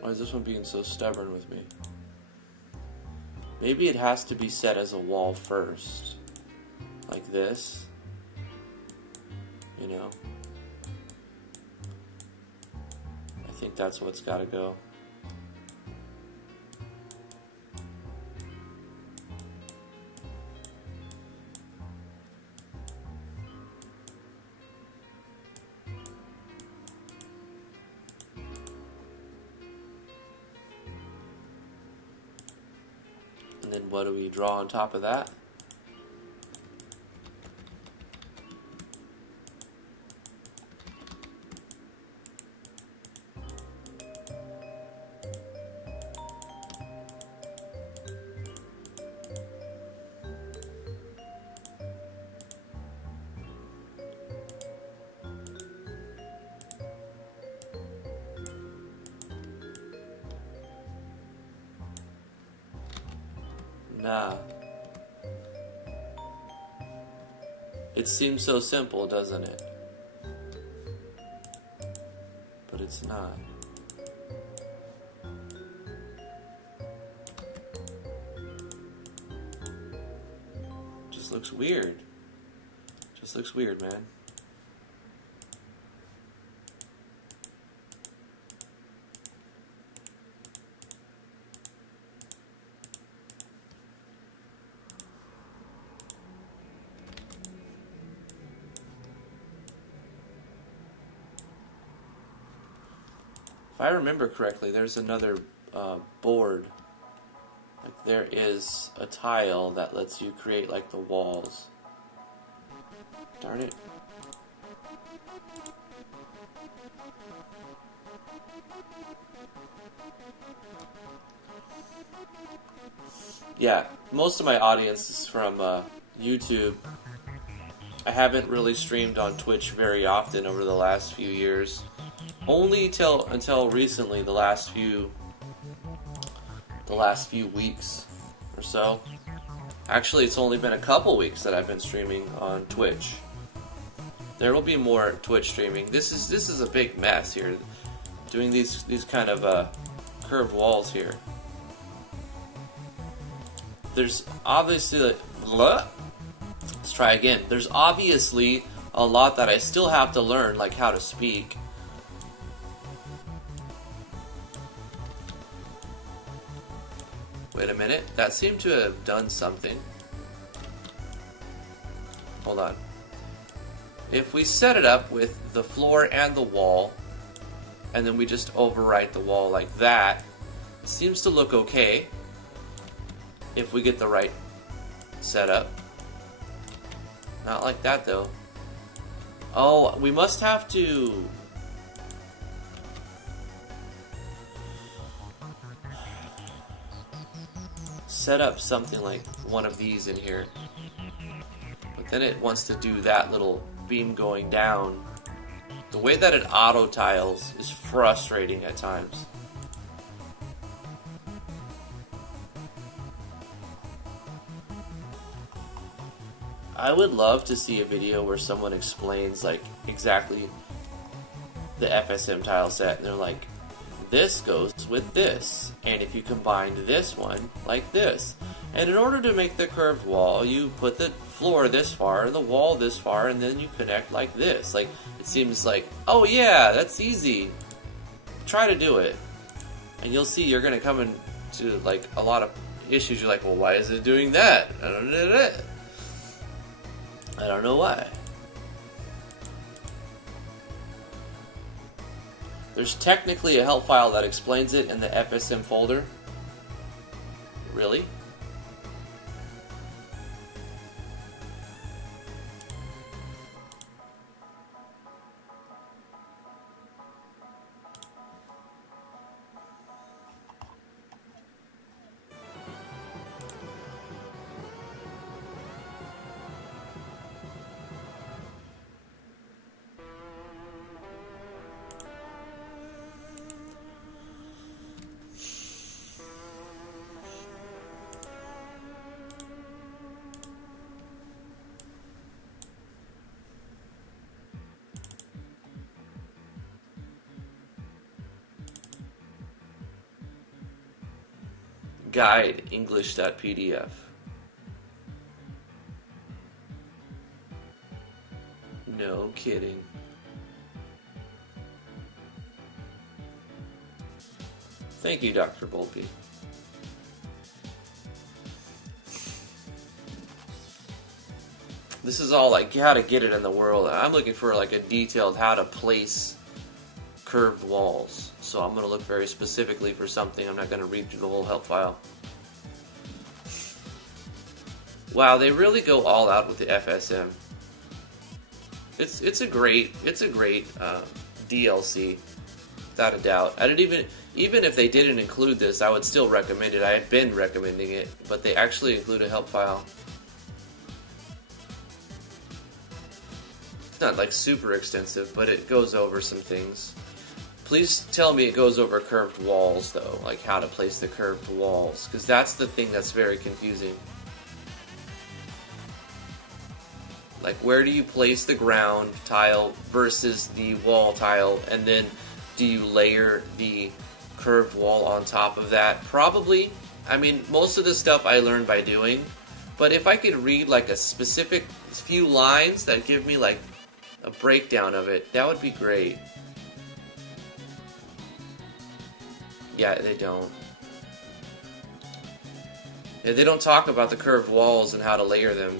Why is this one being so stubborn with me? Maybe it has to be set as a wall first. Like this. You know? I think that's what's gotta go. And then what do we draw on top of that? Nah. It seems so simple, doesn't it? But it's not. Just looks weird. Just looks weird, man. If I remember correctly, there's another board. Like there is a tile that lets you create like the walls. Darn it. Yeah, most of my audience is from YouTube. I haven't really streamed on Twitch very often over the last few years. Only until recently, the last few weeks or so. Actually, it's only been a couple weeks that I've been streaming on Twitch. There will be more Twitch streaming. This is a big mess here, doing these kind of curved walls here. There's obviously let's try again. There's obviously a lot that I still have to learn, like how to speak. Wait a minute, that seemed to have done something. Hold on. If we set it up with the floor and the wall, and then we just overwrite the wall like that, it seems to look okay. If we get the right setup. Not like that though. Oh, we must have to... set up something like one of these in here. But then it wants to do that little beam going down. The way that it auto tiles is frustrating at times. I would love to see a video where someone explains like exactly the FSM tile set, and they're like this goes with this. And if you combine this one like this. And in order to make the curved wall, you put the floor this far, the wall this far, and then you connect like this. Like, it seems like, oh yeah, that's easy. Try to do it. And you'll see you're going to come into like a lot of issues. You're like, well, why is it doing that? I don't know why. There's technically a help file that explains it in the FSM folder. Really? Guide English.pdf. No kidding. Thank you, Dr. Volpe. This is all like how to get it in the world. I'm looking for like a detailed how to place curved walls. So I'm going to look very specifically for something. I'm not going to read through the whole help file. Wow, they really go all out with the FSM. It's a great DLC, without a doubt. I didn't even if they didn't include this, I would still recommend it. I had been recommending it, but they actually include a help file. It's not like super extensive, but it goes over some things. Please tell me it goes over curved walls, though, like how to place the curved walls, because that's the thing that's very confusing. Like, where do you place the ground tile versus the wall tile, and then do you layer the curved wall on top of that? Probably. I mean, most of this stuff I learned by doing, but if I could read like a specific few lines that give me like a breakdown of it, that would be great. Yeah, they don't. Yeah, they don't talk about the curved walls and how to layer them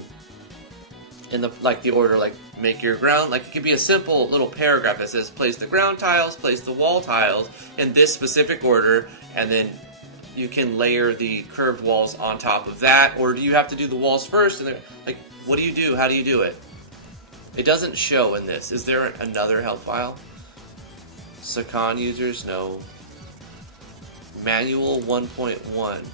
in the order, like make your ground, like it could be a simple little paragraph that says place the ground tiles, place the wall tiles in this specific order, and then you can layer the curved walls on top of that, or do you have to do the walls first? And like, what do you do? How do you do it? It doesn't show in this. Is there another help file? Sakan users? No. Manual 1.1.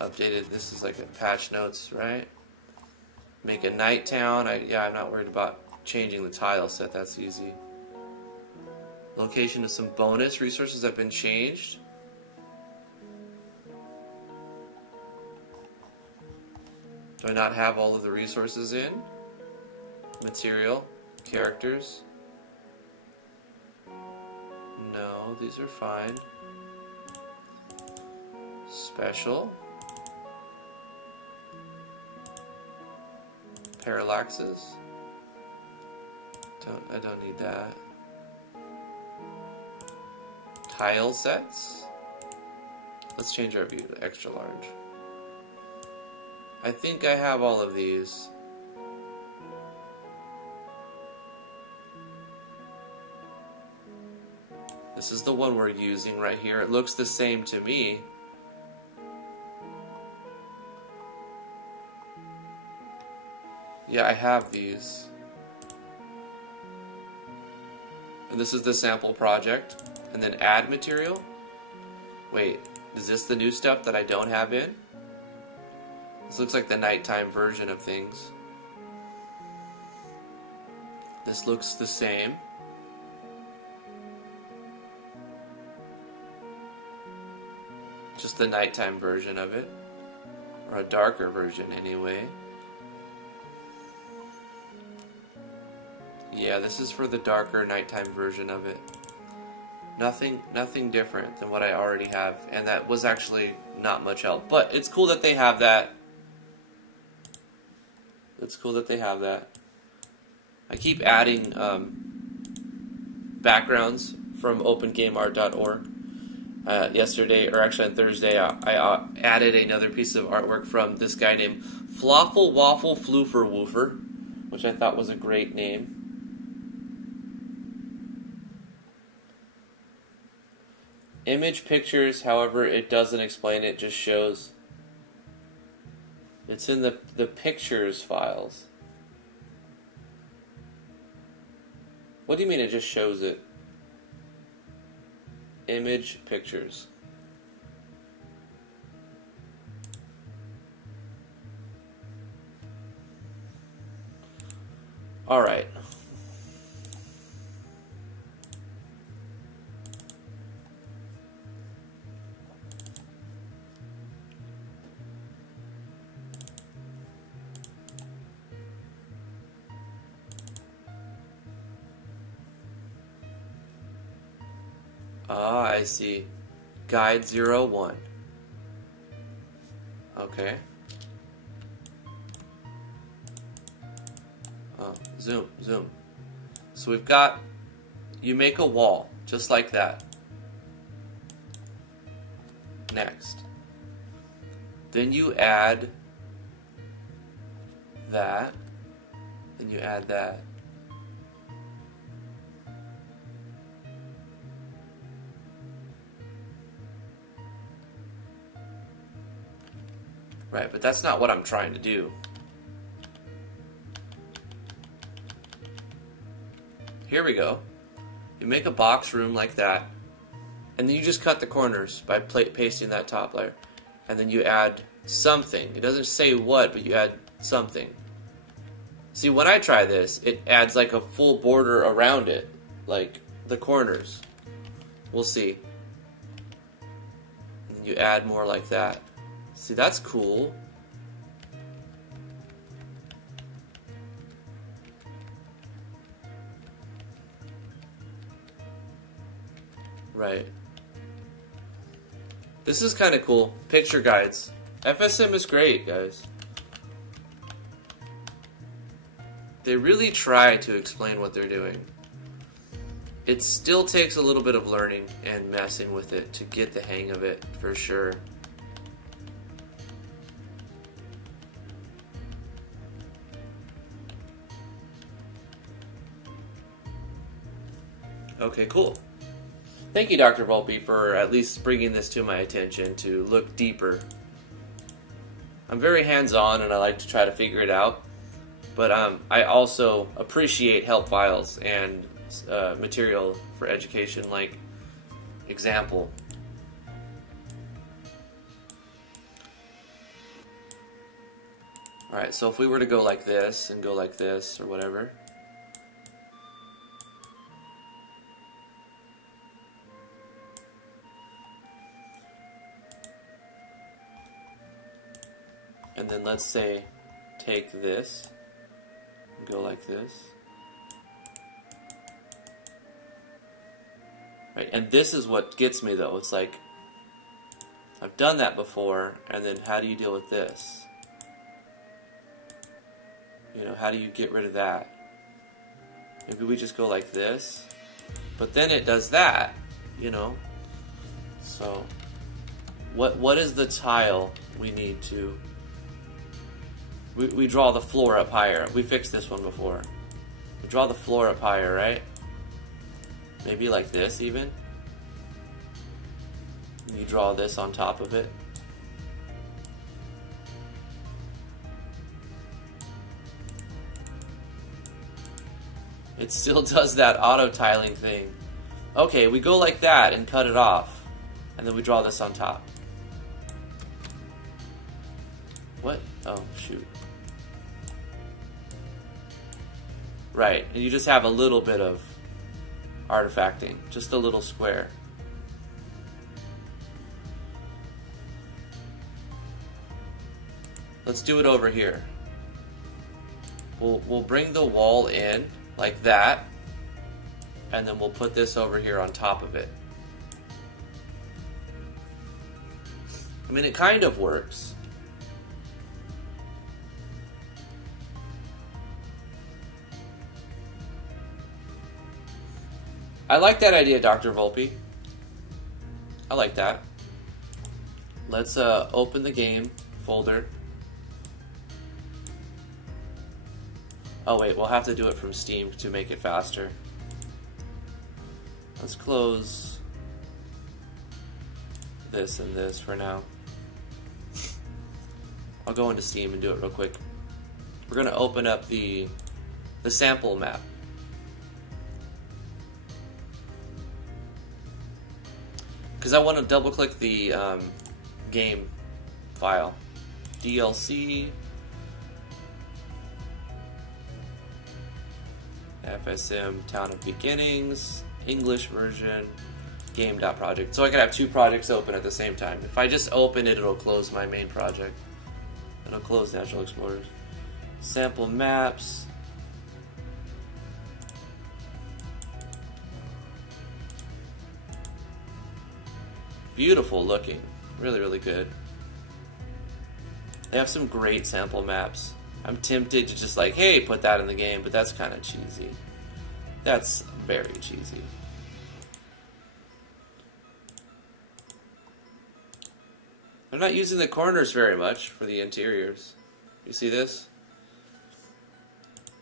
Updated. This is like a patch notes, right? Make a night town. I'm not worried about changing the tile set. That's easy. Location of some bonus resources have been changed. Do I not have all of the resources in? Material, characters. No, these are fine. Special. Parallaxes. I don't need that. Tile sets. Let's change our view to extra large. I think I have all of these. This is the one we're using right here. It looks the same to me. Yeah, I have these. And this is the sample project. And then add material. Wait, is this the new stuff that I don't have in? This looks like the nighttime version of things. This looks the same. Just the nighttime version of it. Or a darker version anyway. Yeah, this is for the darker nighttime version of it. Nothing different than what I already have, and that was actually not much help. But it's cool that they have that. It's cool that they have that. I keep adding backgrounds from opengameart.org. Yesterday, or actually on Thursday, I added another piece of artwork from this guy named Flawful Waffle Floofer Woofer, which I thought was a great name. Image pictures, however, it doesn't explain it, just shows. It's in the pictures files. What do you mean it just shows it? Image pictures. All right. Ah, I see. Guide 01. Okay. Oh, zoom. So we've got, you make a wall, just like that. Next. Then you add that. Then you add that. Right, but that's not what I'm trying to do. Here we go. You make a box room like that, and then you just cut the corners by pasting that top layer. And then you add something. It doesn't say what, but you add something. See, when I try this, it adds like a full border around it, like the corners. We'll see. And then you add more like that. See, that's cool. Right. This is kind of cool. Picture guides. FSM is great, guys. They really try to explain what they're doing. It still takes a little bit of learning and messing with it to get the hang of it, for sure. Okay, cool. Thank you, Dr. Volpe, for at least bringing this to my attention to look deeper. I'm very hands-on and I like to try to figure it out, but I also appreciate help files and material for education, like example. Alright, so if we were to go like this and go like this or whatever. And then let's say take this and go like this. Right, and this is what gets me though. It's like, I've done that before, and then how do you deal with this? You know, how do you get rid of that? Maybe we just go like this, but then it does that, you know? So, what is the tile we need to... We draw the floor up higher. We fixed this one before. We draw the floor up higher, right? Maybe like this even. And you draw this on top of it. It still does that auto tiling thing. Okay, we go like that and cut it off. And then we draw this on top. What? Oh, shoot. Right, and you just have a little bit of artifacting, just a little square. Let's do it over here. We'll bring the wall in like that, and then we'll put this over here on top of it. I mean, it kind of works. I like that idea, Dr. Volpe. I like that. Let's open the game folder. Oh wait, we'll have to do it from Steam to make it faster. Let's close this and this for now. I'll go into Steam and do it real quick. We're going to open up the sample map. Because I want to double click the game file. DLC FSM Town of Beginnings, English version, game.project. So I can have two projects open at the same time. If I just open it, it'll close my main project. It'll close Natural Explorers. Sample maps. Beautiful looking. Really, really good. They have some great sample maps. I'm tempted to just like, hey, put that in the game, but that's kind of cheesy. That's very cheesy. I'm not using the corners very much for the interiors. You see this?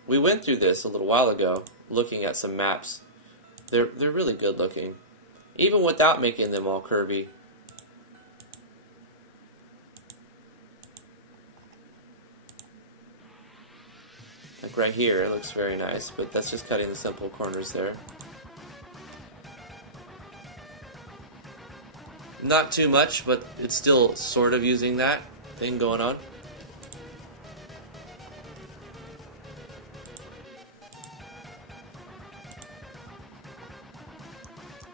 We went through this a little while ago, looking at some maps. They're really good looking, even without making them all curvy. Like right here, it looks very nice, but that's just cutting the simple corners there. Not too much, but it's still sort of using that thing going on.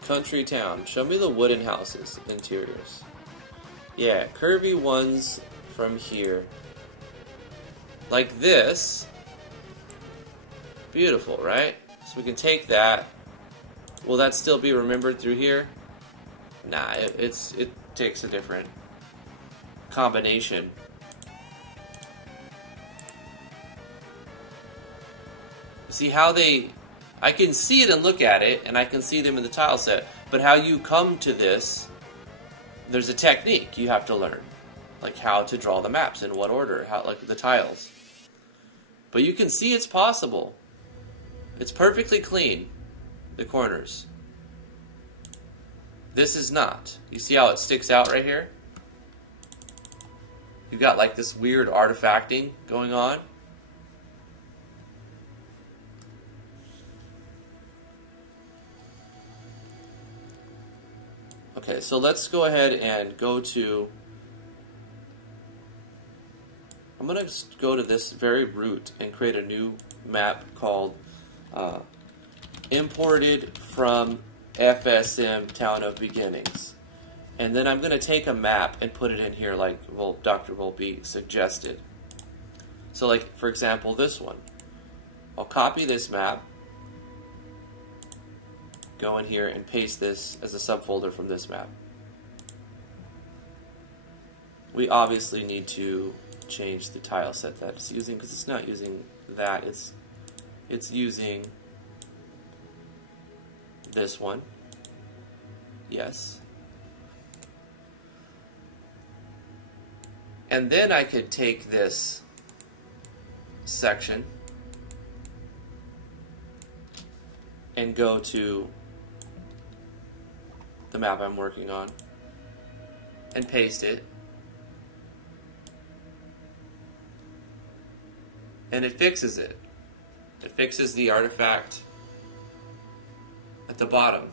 Country town. Show me the wooden houses, interiors. Yeah, curvy ones from here. Like this. Beautiful, right? So we can take that. Will that still be remembered through here? Nah, it takes a different combination. See how they... I can see it and look at it, and I can see them in the tile set. But how you come to this, there's a technique you have to learn. Like how to draw the maps, in what order, how, like the tiles. But you can see it's possible. It's perfectly clean, the corners. This is not. You see how it sticks out right here? You've got like this weird artifacting going on. Okay, so let's go ahead and go to... I'm going to go to this very root and create a new map called Imported from FSM Town of Beginnings. And then I'm going to take a map and put it in here like Dr. Volpe suggested. So like, for example, this one. I'll copy this map, go in here and paste this as a subfolder from this map. We obviously need to change the tile set that it's using, because it's not using that, it's using this one. Yes. And then I could take this section and go to the map I'm working on and paste it. And it fixes it. It fixes the artifact at the bottom.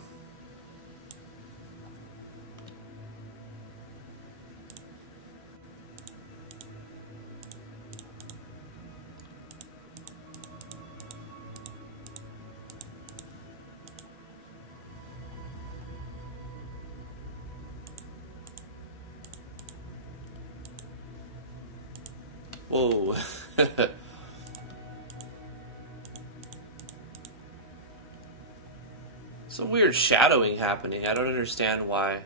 Whoa. some weird shadowing happening. I don't understand why.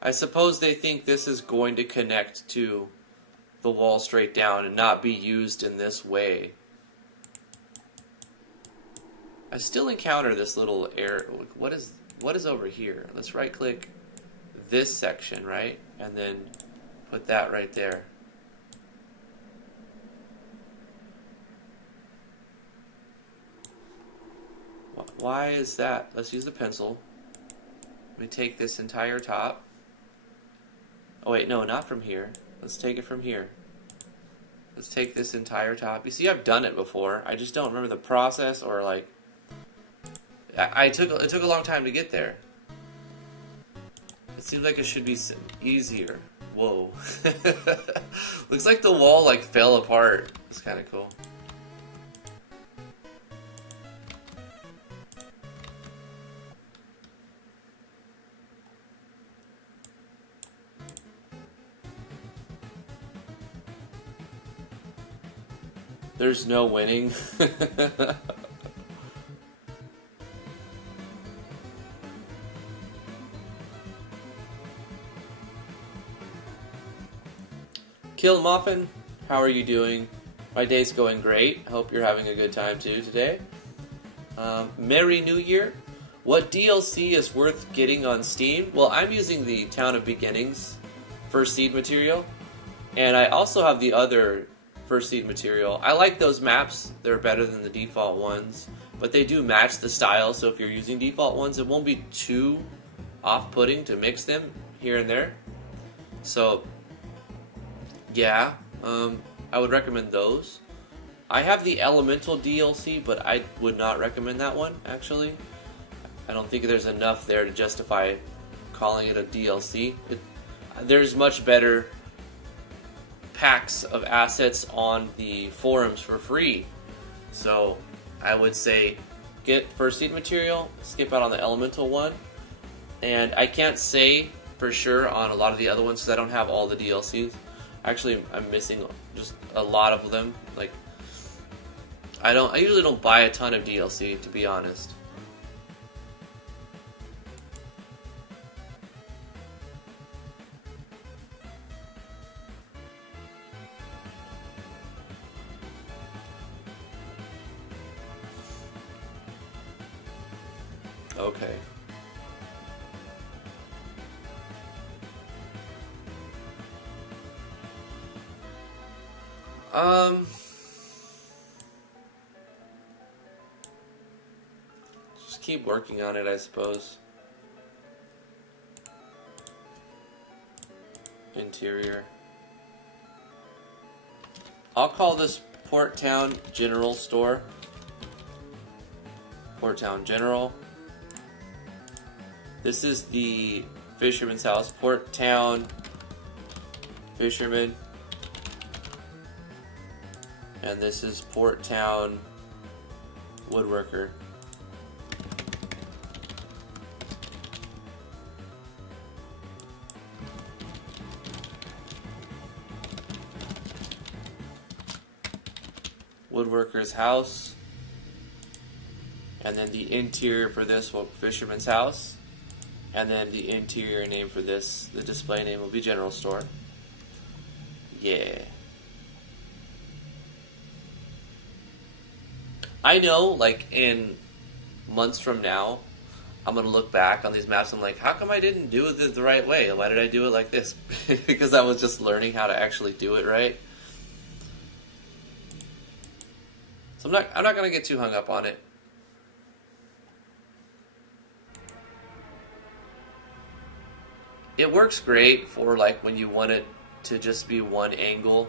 I suppose they think this is going to connect to the wall straight down and not be used in this way. I still encounter this little error. What is over here? Let's right click this section, right? And then put that right there. Why is that? Let's use the pencil. We take this entire top. Oh wait, no, not from here. Let's take it from here. Let's take this entire top. You see, I've done it before. I just don't remember the process, or like it took a long time to get there. It seems like it should be easier. Whoa. Looks like the wall like fell apart. It's kind of cool. There's no winning. Kill Muffin, how are you doing? My day's going great. Hope you're having a good time too today. Merry New Year. What DLC is worth getting on Steam? Well, I'm using the Town of Beginnings first seed material, and I also have the other first seed material. I like those maps. They're better than the default ones, but they do match the style, so if you're using default ones, it won't be too off-putting to mix them here and there. So yeah, I would recommend those. I have the Elemental DLC, but I would not recommend that one, actually. I don't think there's enough there to justify calling it a DLC. There's much better packs of assets on the forums for free. So I would say get first seed material, skip out on the Elemental one. And I can't say for sure on a lot of the other ones because I don't have all the DLCs. Actually, I'm missing just a lot of them. Like, I usually don't buy a ton of DLC, to be honest. Okay. Just keep working on it, I suppose. Interior. I'll call this Port Town General Store. Port Town General. This is the Fisherman's House. Port Town Fisherman. And this is Port Town Woodworker. Woodworker's House. And then the interior for this will be Fisherman's House. And then the interior name for this, the display name will be General Store. Yeah. I know, like, in months from now, I'm going to look back on these maps and I'm like, how come I didn't do it the right way? Why did I do it like this? Because I was just learning how to actually do it right. So I'm not going to get too hung up on it. It works great for, like, when you want it to just be one angle.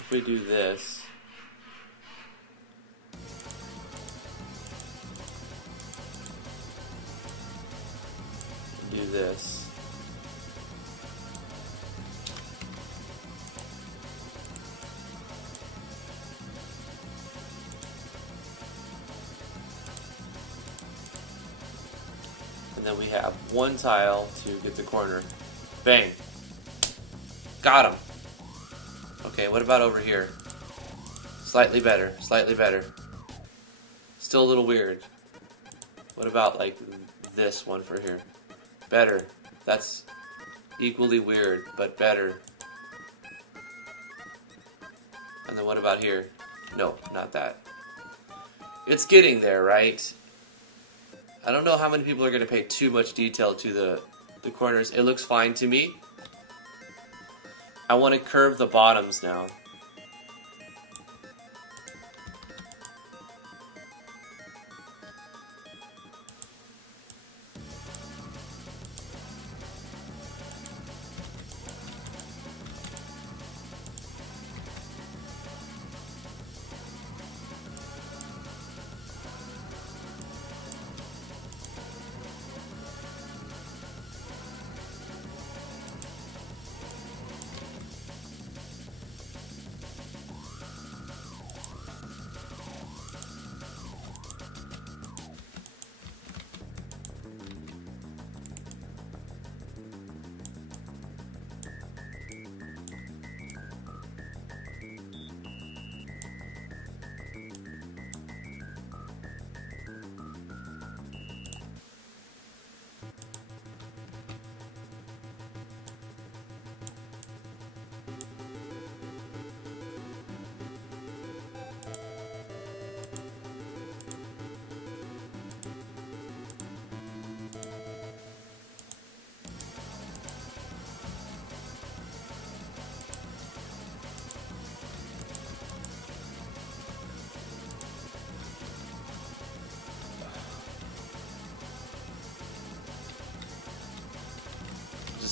If we do this, do this. And then we have one tile to get the corner. Bang. Got him. Okay, what about over here? Slightly better, slightly better. Still a little weird. What about like this one for here? Better. That's equally weird, but better. And then what about here? No, not that. It's getting there, right? I don't know how many people are going to pay too much detail to the corners. It looks fine to me. I want to curve the bottoms now.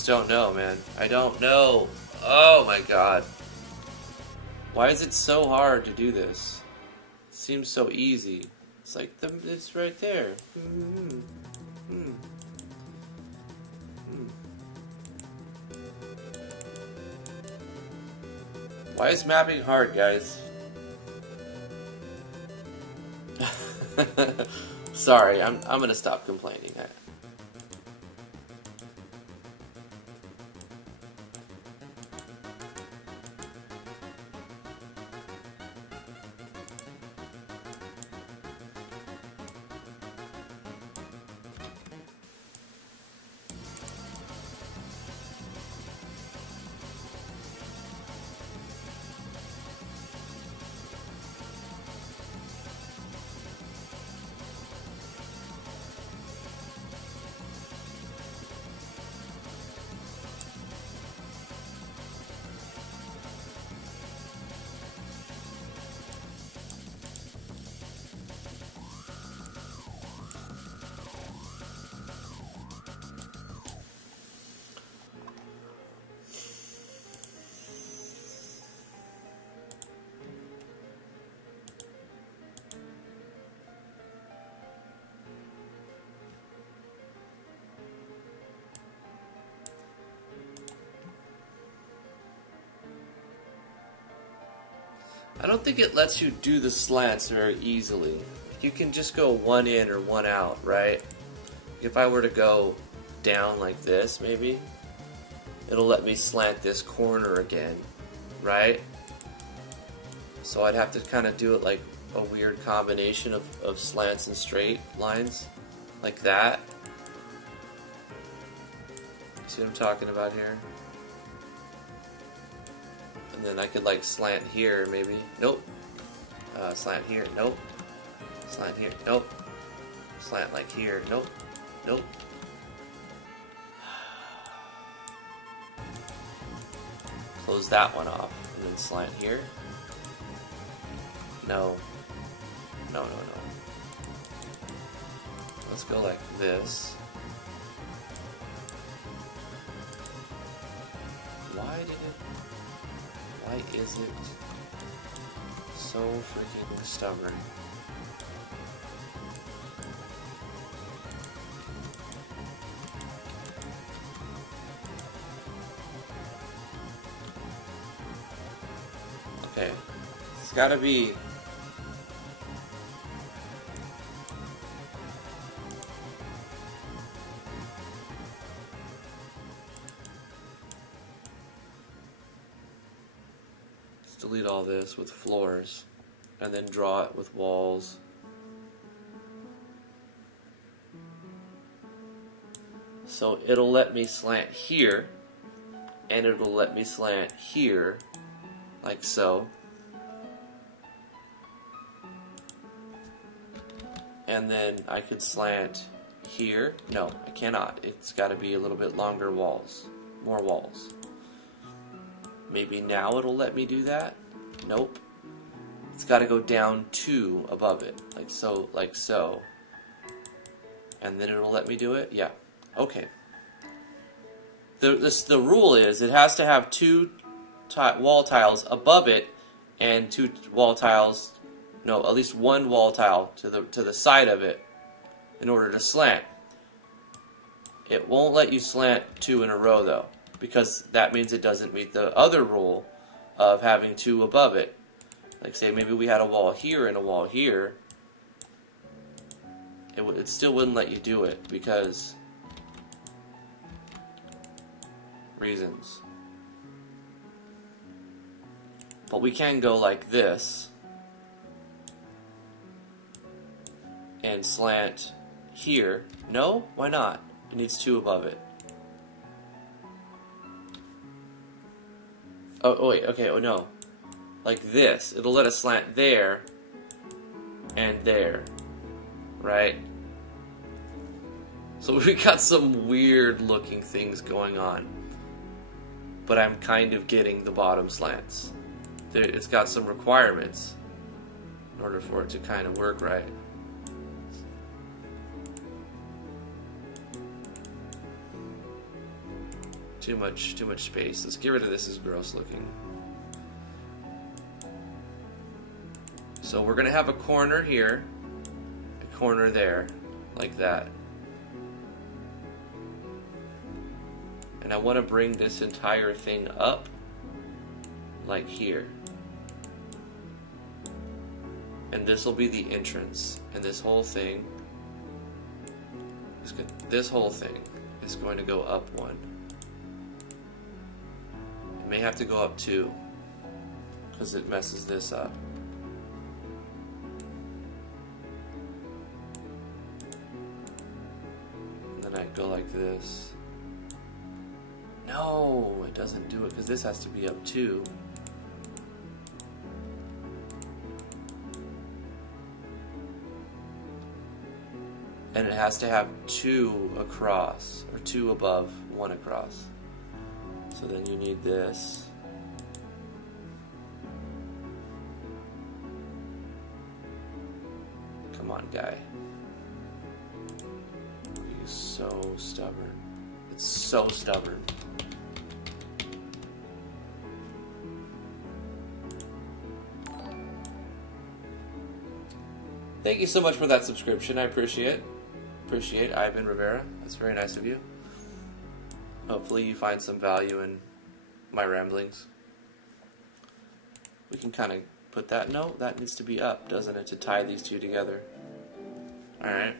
Don't know, man. I don't know. Oh my god. Why is it so hard to do this? It seems so easy. It's like, it's right there. Why is mapping hard, guys? Sorry, I'm gonna stop complaining. I don't think it lets you do the slants very easily. You can just go one in or one out, right? If I were to go down like this, maybe, it'll let me slant this corner again, right? So I'd have to kind of do it like a weird combination of slants and straight lines, like that. See what I'm talking about here? And then I could like slant here, maybe. Nope. Slant here. Nope. Slant here. Nope. Slant like here. Nope. Nope. Close that one off. And then slant here. No. No, no, no. Let's go like this. Why is it so freaking stubborn? Okay, it's gotta be. delete all this with floors, and then draw it with walls. So it'll let me slant here, and it'll let me slant here, like so. And then I could slant here. No, I cannot. It's got to be a little bit longer walls, more walls. Maybe now it'll let me do that. Nope. It's got to go down 2 above it, like so, like so. And then it'll let me do it. Yeah. Okay. The rule is it has to have 2 wall tiles above it and 2 wall tiles. No, at least 1 wall tile to the side of it in order to slant. It won't let you slant 2 in a row though, because that means it doesn't meet the other rule of having 2 above it. Like say maybe we had a wall here and a wall here. It still wouldn't let you do it because reasons. But we can go like this and slant here. No? Why not? It needs 2 above it. Oh wait, okay, oh no. Like this. It'll let us slant there and there. Right? So we got some weird looking things going on. But I'm kind of getting the bottom slants. It's got some requirements in order for it to kind of work right. Too much space. Let's get rid of this. It's gross looking. So we're gonna have a corner here, a corner there, like that. And I want to bring this entire thing up, like here. And this will be the entrance. And this whole thing is going to go up 1. It may have to go up 2 because it messes this up. And then I go like this. No, it doesn't do it because this has to be up 2. And it has to have 2 across, or 2 above, 1 across. So then you need this. Come on, guy. He's so stubborn. It's so stubborn. Thank you so much for that subscription. I appreciate Ivan Rivera. That's very nice of you. Hopefully you find some value in my ramblings. We can kind of put that. No, that needs to be up, doesn't it, to tie these 2 together. Alright.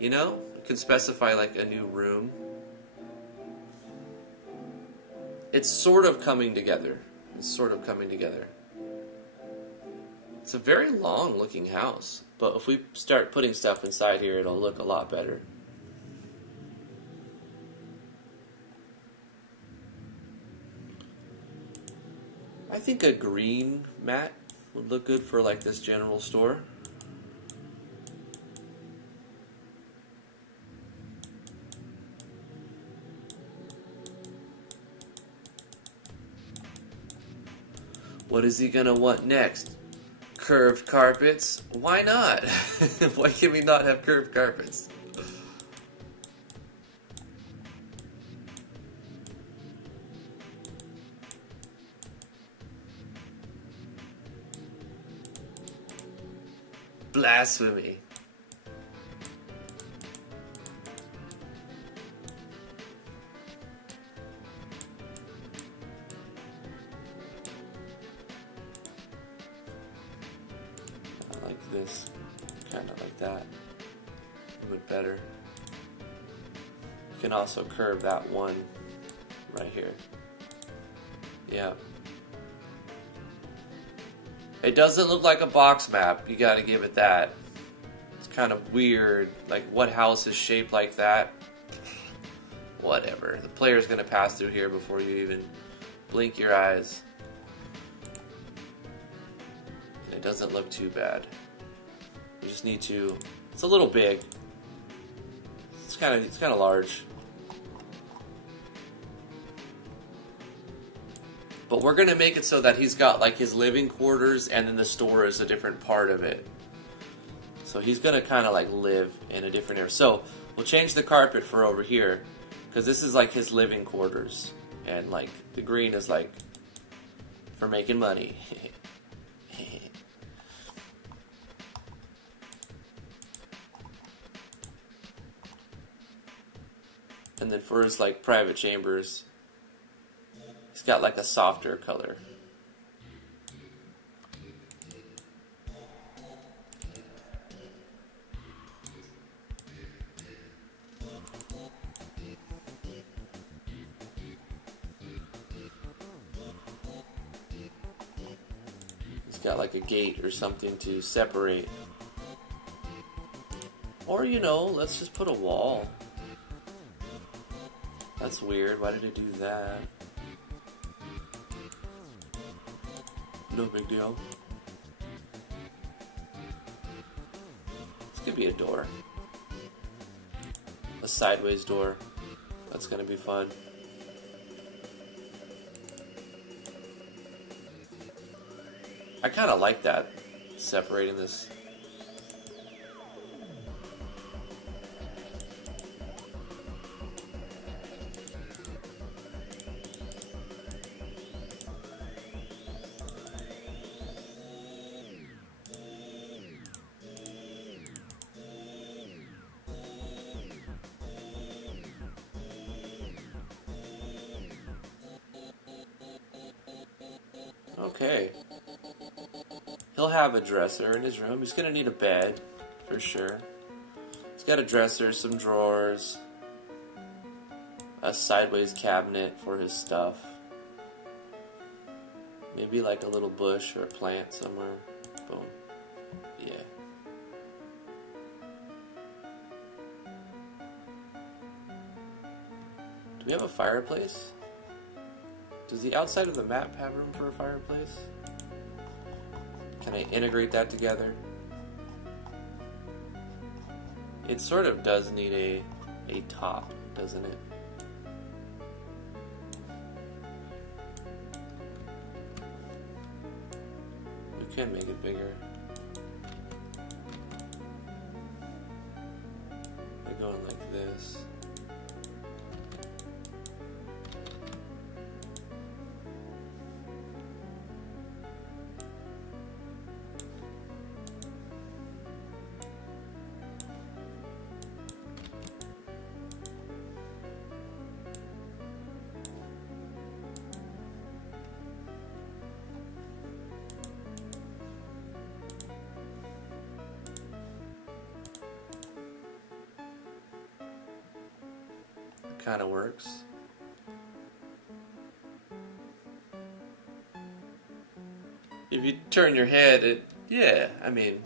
You know, you can specify like a new room. It's sort of coming together. It's a very long looking house, but if we start putting stuff inside here, it'll look a lot better. I think a green mat would look good for like this general store. What is he gonna want next? Curved carpets? Why not? Why can we not have curved carpets? Blasphemy. This, kind of like that, a bit better. You can also curve that one right here. Yeah, It doesn't look like a box map, you gotta give it that. It's kind of weird, like what house is shaped like that? Whatever, the player's gonna pass through here before you even blink your eyes. And it doesn't look too bad. You just need to, it's a little big. It's kind of large. But we're gonna make it so that he's got like his living quarters and then the store is a different part of it. So he's gonna kind of like live in a different area. So we'll change the carpet for over here because this is like his living quarters, and like the green is like for making money. And then for his like private chambers, he's got like a softer color. He's got like a gate or something to separate. Or, you know, let's just put a wall. That's weird. Why did it do that? No big deal. This could be a door. A sideways door. That's gonna be fun. I kinda like that. Separating this. Okay. He'll have a dresser in his room. He's gonna need a bed, for sure. He's got a dresser, some drawers, a sideways cabinet for his stuff. Maybe like a little bush or a plant somewhere. Boom. Yeah. Do we have a fireplace? Does the outside of the map have room for a fireplace? Can I integrate that together? It sort of does need a top, doesn't it? We can make it bigger. By going like this. Kind of works. If you turn your head, yeah, I mean,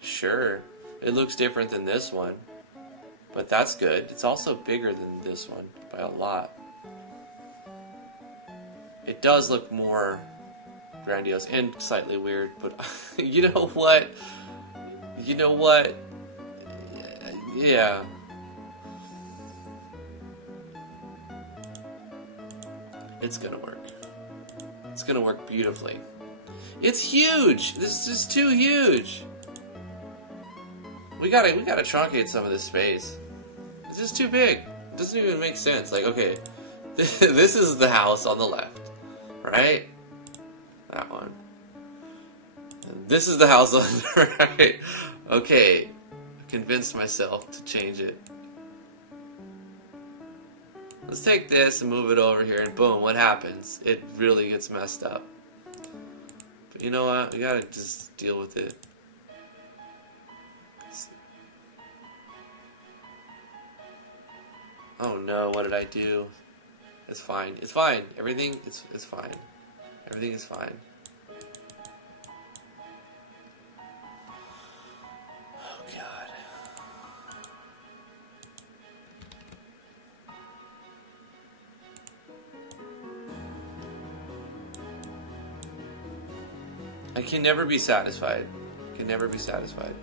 sure. It looks different than this one, but that's good. It's also bigger than this one by a lot. It does look more grandiose and slightly weird, but you know what? You know what? Yeah. It's gonna work. It's gonna work beautifully. It's huge! This is too huge! We gotta truncate some of this space. It's just too big. It doesn't even make sense. Like, okay, this is the house on the left, right? That one. And this is the house on the right. Okay, I convinced myself to change it. Let's take this and move it over here, and boom, what happens? It really gets messed up. But you know what? We gotta just deal with it. Oh no, what did I do? It's fine. It's fine. Everything is fine. Everything is fine. I can never be satisfied. Can never be satisfied.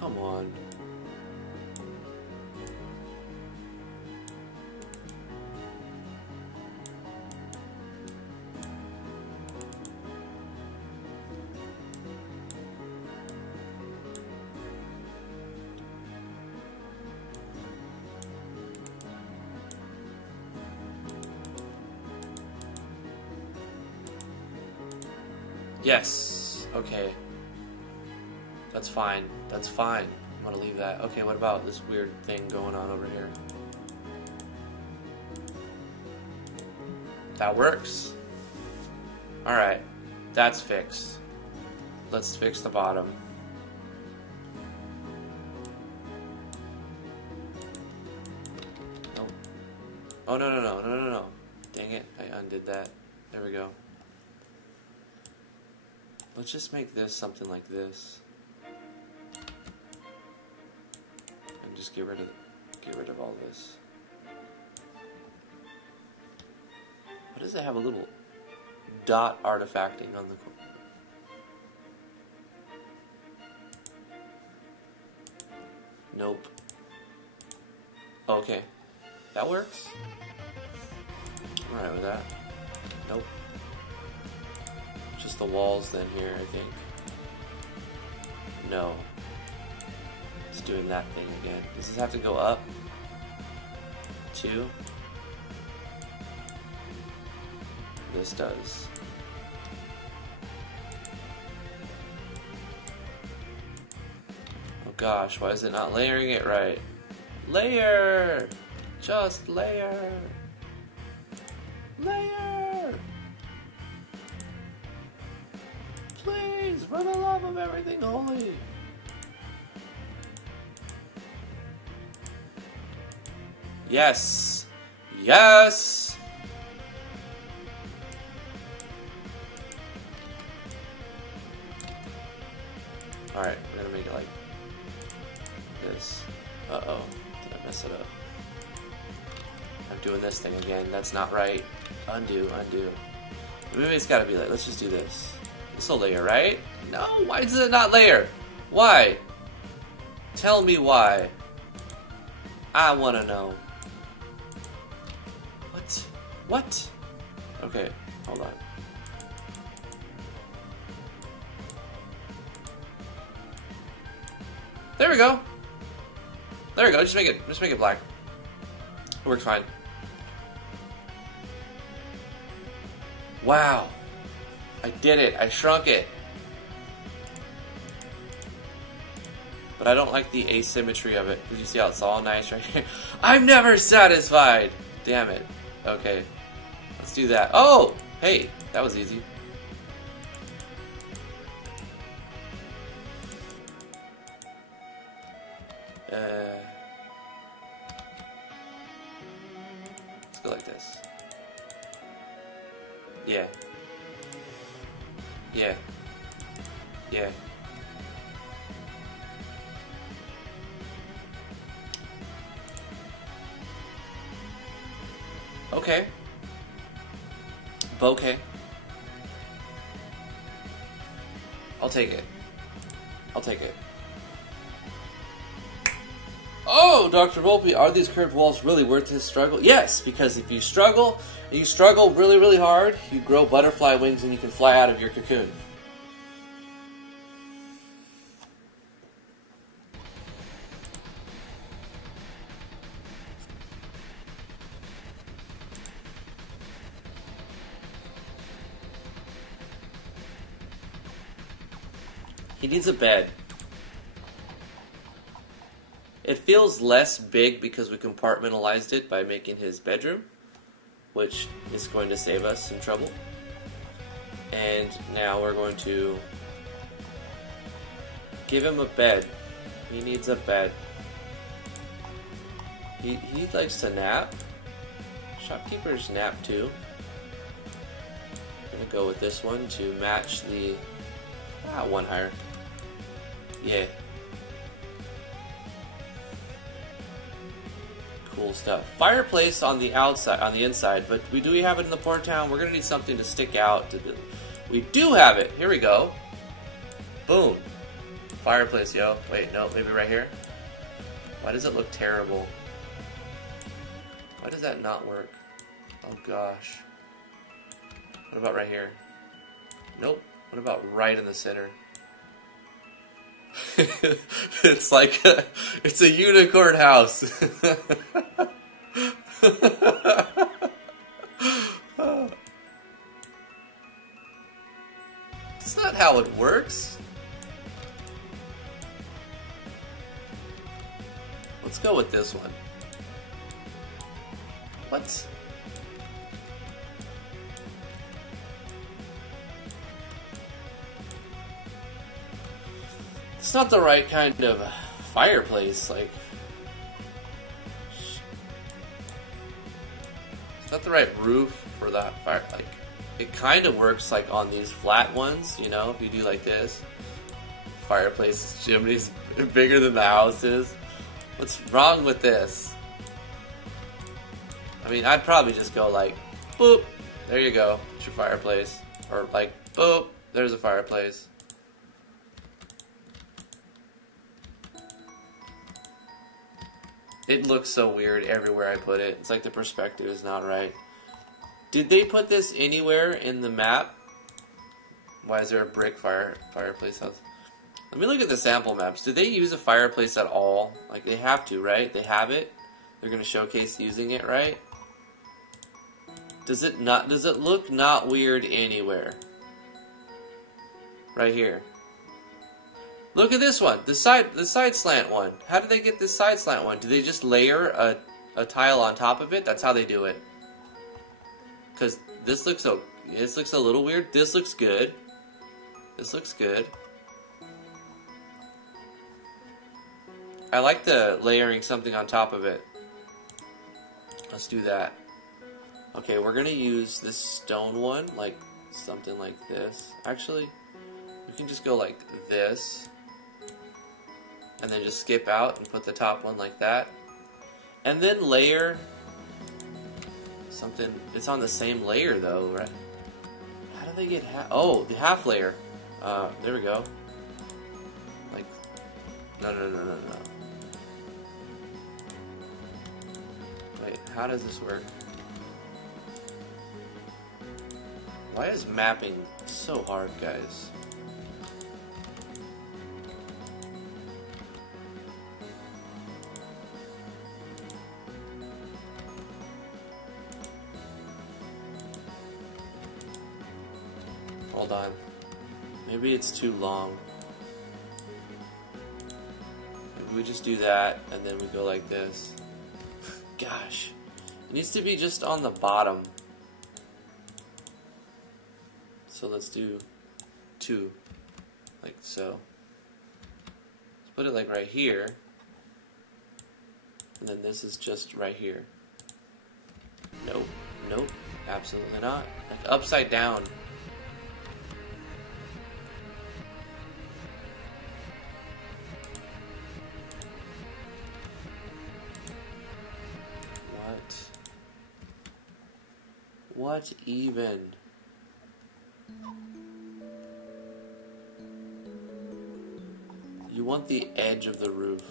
Come on. Yes. Okay. That's fine. That's fine. I'm gonna leave that. Okay, what about this weird thing going on over here? That works. Alright. That's fixed. Let's fix the bottom. Nope. Oh, no. Dang it. I undid that. There we go. Let's just make this something like this. And just get rid of all this. What does it have a little dot artifacting on the corner? Nope. Okay. That works. I'm alright with that. Nope. Just the walls then here, I think. No. It's doing that thing again. Does this have to go up? 2? This does. Oh gosh, why is it not layering it right? Layer! Just layer! Layer! Please, for the love of everything holy! Yes! Yes! Alright, we're gonna make it like this. Uh-oh, did I mess it up? I'm doing this thing again, that's not right. Undo. Maybe it's gotta be like, let's just do this. This'll layer, right? No, why does it not layer? Why? Tell me why. I wanna know. What? Okay, hold on. There we go. Just make it black. It works fine. Wow. I did it. I shrunk it. But I don't like the asymmetry of it. Because you see how it's all nice right here? I'm never satisfied. Damn it. Okay. Let's do that. Oh! Hey, that was easy. Let's go like this. Yeah. Okay. Bouquet. I'll take it. Oh, Dr. Volpe, are these curved walls really worth this struggle? Yes, because if you struggle really, really hard, you grow butterfly wings and you can fly out of your cocoon. He needs a bed. It feels less big because we compartmentalized it by making his bedroom, which is going to save us some trouble. And now we're going to give him a bed. He needs a bed. He likes to nap. Shopkeepers nap too. I'm gonna go with this one to match the one higher. Yeah. Cool stuff. Fireplace on the outside, on the inside, but we have it in the port town. We're gonna need something to stick out. We do have it. Here we go. Boom. Fireplace, yo. Wait, no, maybe right here. Why does it look terrible? Why does that not work? Oh gosh. What about right here? Nope. What about right in the center? It's like it's a unicorn house. It's not how it works. Let's go with this one. What? It's not the right kind of fireplace, like... It's not the right roof for that fire, like... It kind of works like on these flat ones, you know, if you do like this. Fireplace chimney's bigger than the house is. What's wrong with this? I mean, I'd probably just go like, boop, there you go, it's your fireplace. Or like, boop, there's a fireplace. It looks so weird everywhere I put it. It's like the perspective is not right. Did they put this anywhere in the map? Why is there a brick fireplace house? Let me look at the sample maps. Did they use a fireplace at all? Like, they have to, right? They have it. They're going to showcase using it, right? Does it look not weird anywhere? Right here. Look at this one. The side slant one. How did they get this side slant one? Do they just layer a tile on top of it? That's how they do it. Because this looks a little weird. This looks good. This looks good. I like the layering something on top of it. Let's do that. Okay, we're gonna use this stone one, like something like this. Actually, we can just go like this, and then just skip out and put the top one like that, and then layer something. It's on the same layer though, right? How do they get oh, the half layer. There we go. Like, no. Wait, how does this work? Why is mapping so hard, guys? Hold on. Maybe it's too long. Maybe we just do that, and then we go like this. Gosh. It needs to be just on the bottom. So let's do 2. Like so. Let's put it like right here. And then this is just right here. Nope. Nope. Absolutely not. Like upside down. What even? You want the edge of the roof.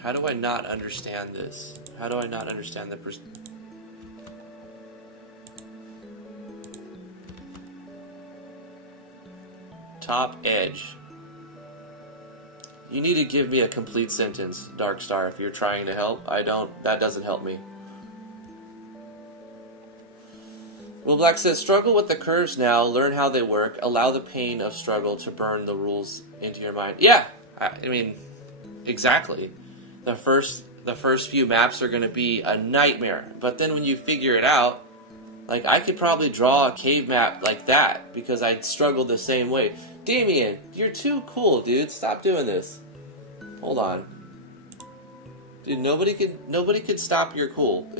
How do I not understand this? How do I not understand the top edge? You need to give me a complete sentence, Dark Star, if you're trying to help. That doesn't help me. Will Black says, struggle with the curves now, learn how they work, allow the pain of struggle to burn the rules into your mind. Yeah, I mean, exactly. The first the first few maps are going to be a nightmare. But then when you figure it out, like, I could probably draw a cave map like that, because I'd struggle the same way. Damian, you're too cool, dude. Stop doing this. Hold on. Dude, nobody could stop your cool.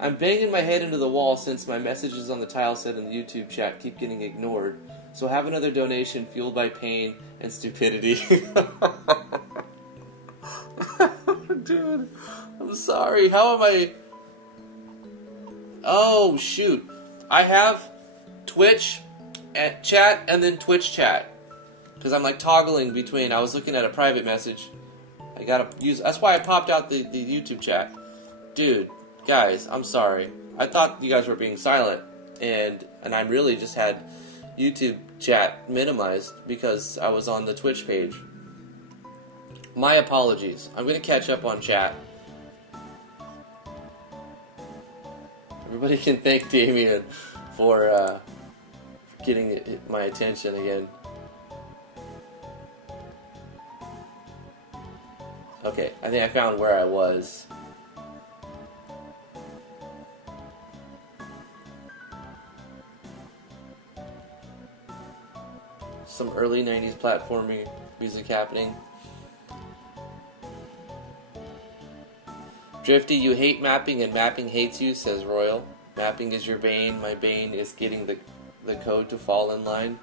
I'm banging my head into the wall since my messages on the tile set in the YouTube chat keep getting ignored. So have another donation fueled by pain and stupidity. Dude, I'm sorry. How am I... Oh, shoot. I have Twitch chat and then Twitch chat. Because I'm like toggling between... I was looking at a private message. I gotta use... That's why I popped out the YouTube chat. Dude, guys, I'm sorry. I thought you guys were being silent. And I really just had YouTube chat minimized because I was on the Twitch page. My apologies. I'm going to catch up on chat. Everybody can thank Damian for getting my attention again. Okay, I think I found where I was. Some early 90s platforming music happening. Drifty, you hate mapping and mapping hates you, says Royal. Mapping is your bane. My bane is getting the code to fall in line.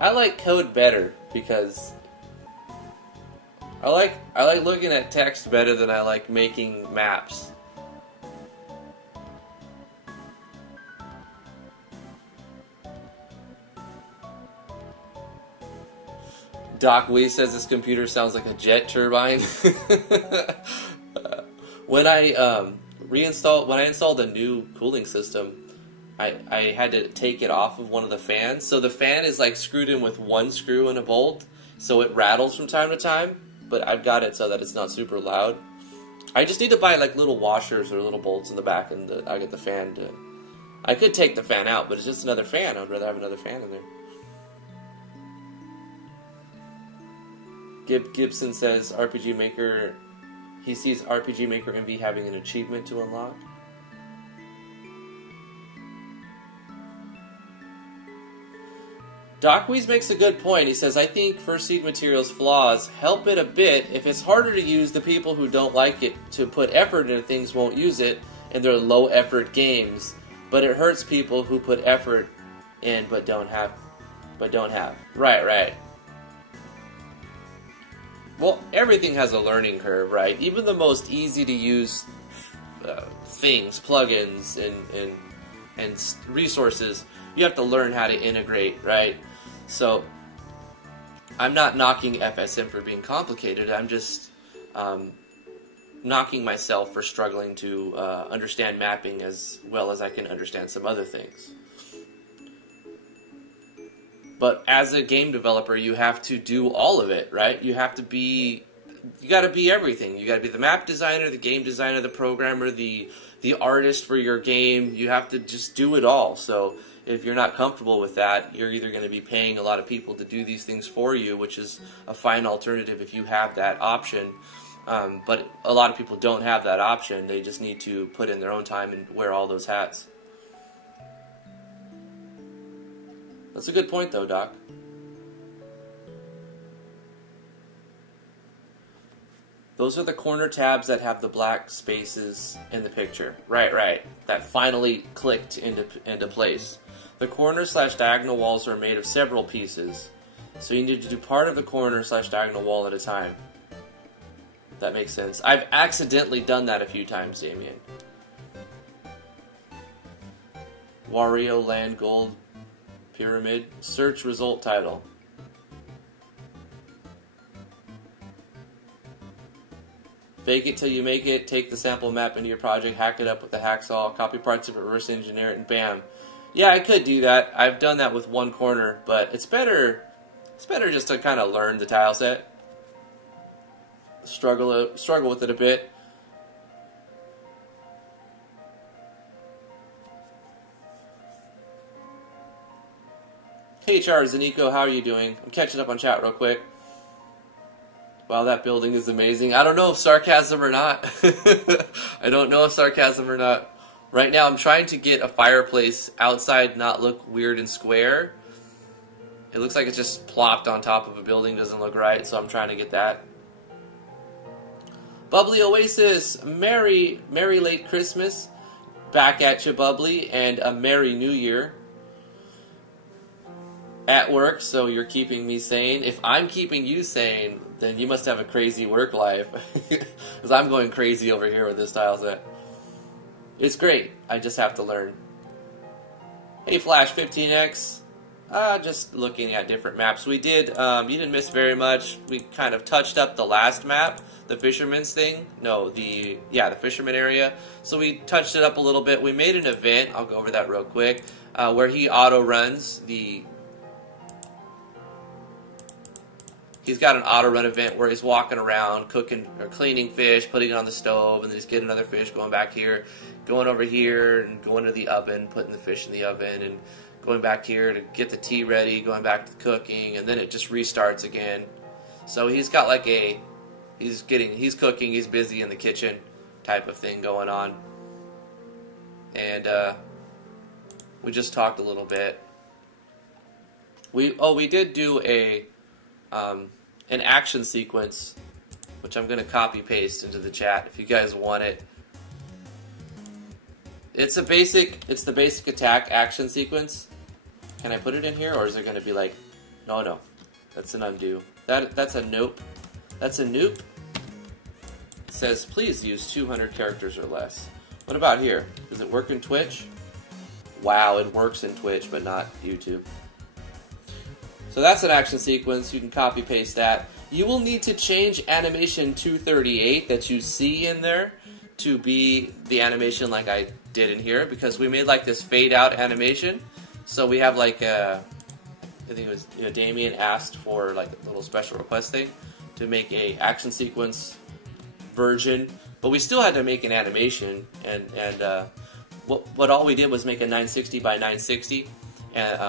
I like code better because I like looking at text better than I like making maps. Doc Wee says this computer sounds like a jet turbine. When I installed a new cooling system, I had to take it off of one of the fans. So the fan is like screwed in with one screw and a bolt, so it rattles from time to time. But I've got it so that it's not super loud. I just need to buy like little washers or little bolts in the back, and I get the fan to. I could take the fan out, but it's just another fan. I'd rather have another fan in there. Gibson says RPG Maker. He sees RPG Maker MV having an achievement to unlock. Docwees makes a good point. He says, I think First Seed Materials flaws help it a bit. If it's harder to use, the people who don't like it to put effort into things won't use it, and they're low-effort games. But it hurts people who put effort in but don't have. Right. Well, everything has a learning curve, right? Even the most easy-to-use things, plugins, and resources, you have to learn how to integrate, right? So, I'm not knocking FSM for being complicated. I'm just knocking myself for struggling to understand mapping as well as I can understand some other things. But as a game developer, you have to do all of it, right? You gotta be everything. You gotta be the map designer, the game designer, the programmer, the artist for your game. You have to just do it all. So if you're not comfortable with that, you're either going to be paying a lot of people to do these things for you, which is a fine alternative if you have that option. But a lot of people don't have that option. They just need to put in their own time and wear all those hats. That's a good point, though, Doc. Those are the corner tabs that have the black spaces in the picture. Right. That finally clicked into place. The corner/diagonal walls are made of several pieces, so you need to do part of the corner/diagonal wall at a time. That makes sense. I've accidentally done that a few times, Damian. Wario Land Gold Pyramid. Search result title. Fake it till you make it. Take the sample map into your project, hack it up with the hacksaw, copy parts of it, reverse engineer it, and bam. Yeah, I could do that. I've done that with one corner, but it's better just to kind of learn the tile set. Struggle with it a bit. Hey Charles and Nico, how are you doing? I'm catching up on chat real quick. Wow, that building is amazing. I don't know if sarcasm or not. I don't know if sarcasm or not. Right now, I'm trying to get a fireplace outside not look weird and square. It looks like it's just plopped on top of a building. Doesn't look right, so I'm trying to get that. Bubbly Oasis, Merry late Christmas. Back at you, Bubbly, and a Merry New Year. At work, so you're keeping me sane. If I'm keeping you sane, then you must have a crazy work life. Because I'm going crazy over here with this tile set. It's great. I just have to learn. Hey, Flash 15X. Just looking at different maps. We did, you didn't miss very much. We kind of touched up the last map, the Fisherman's thing. No, the Fisherman area. So we touched it up a little bit. We made an event, I'll go over that real quick, where he auto-runs the... He's got an auto-run event where he's walking around, cooking or cleaning fish, putting it on the stove, and then he's getting another fish, going back here, going over here, and going to the oven, putting the fish in the oven, and going back here to get the tea ready, going back to cooking, and then it just restarts again. So he's got like a, he's cooking, he's busy in the kitchen type of thing going on. And we just talked a little bit. We did do an action sequence, which I'm going to copy paste into the chat if you guys want it. It's the basic attack action sequence. Can I put it in here, or is it going to be like, no, that's an undo. That's a nope. That's a nope. It says, please use 200 characters or less. What about here? Does it work in Twitch? Wow, it works in Twitch, but not YouTube. So that's an action sequence. You can copy paste that. You will need to change animation 238 that you see in there to be the animation like I did in here, because we made like this fade out animation. So we have like I think it was, Damian asked for like a little special request thing to make a action sequence version, but we still had to make an animation, and what all we did was make a 960 by 960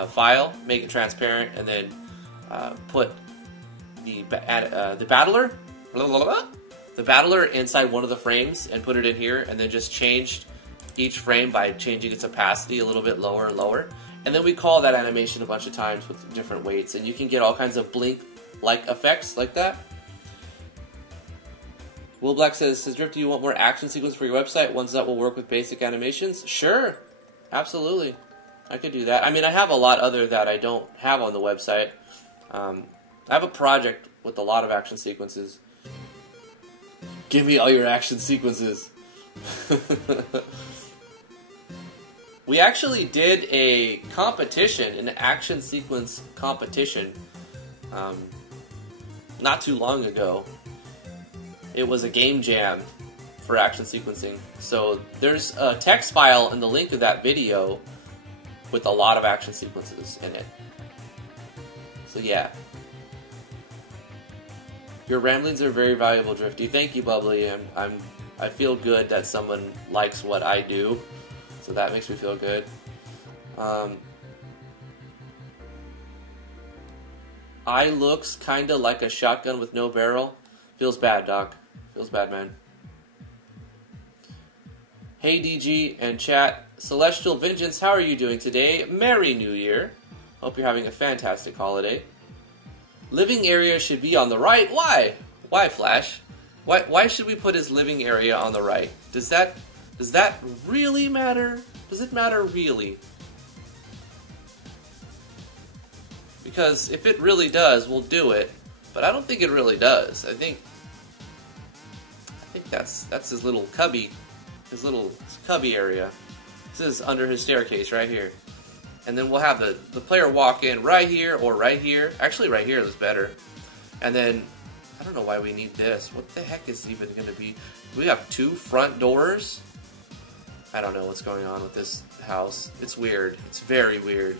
file, make it transparent, and then put the battler inside one of the frames and put it in here, and then just changed each frame by changing its opacity a little bit lower and lower. And then we call that animation a bunch of times with different weights, and you can get all kinds of blink-like effects like that. Will Black says, Drift, do you want more action sequence for your website? Ones that will work with basic animations? Sure. Absolutely. I could do that. I mean, I have a lot other that I don't have on the website. I have a project with a lot of action sequences. Give me all your action sequences. We actually did a competition, an action sequence competition, not too long ago. It was a game jam for action sequencing. So there's a text file in the link of that video with a lot of action sequences in it. So yeah. Your ramblings are very valuable, Drifty. Thank you, Bubbly. I feel good that someone likes what I do. So that makes me feel good. Eye looks kinda like a shotgun with no barrel. Feels bad, Doc. Feels bad, man. Hey, DG and chat. Celestial Vengeance, how are you doing today? Merry New Year. Hope you're having a fantastic holiday. Living area should be on the right. Why? Why, Flash? Why should we put his living area on the right? Does that really matter? Does it matter really? Because if it really does, we'll do it. But I don't think it really does. I think that's his little cubby area. This is under his staircase right here. And then we'll have the player walk in right here or right here. Actually, right here is better. And then, I don't know why we need this. What the heck is even going to be? We have 2 front doors? I don't know what's going on with this house. It's weird. It's very weird.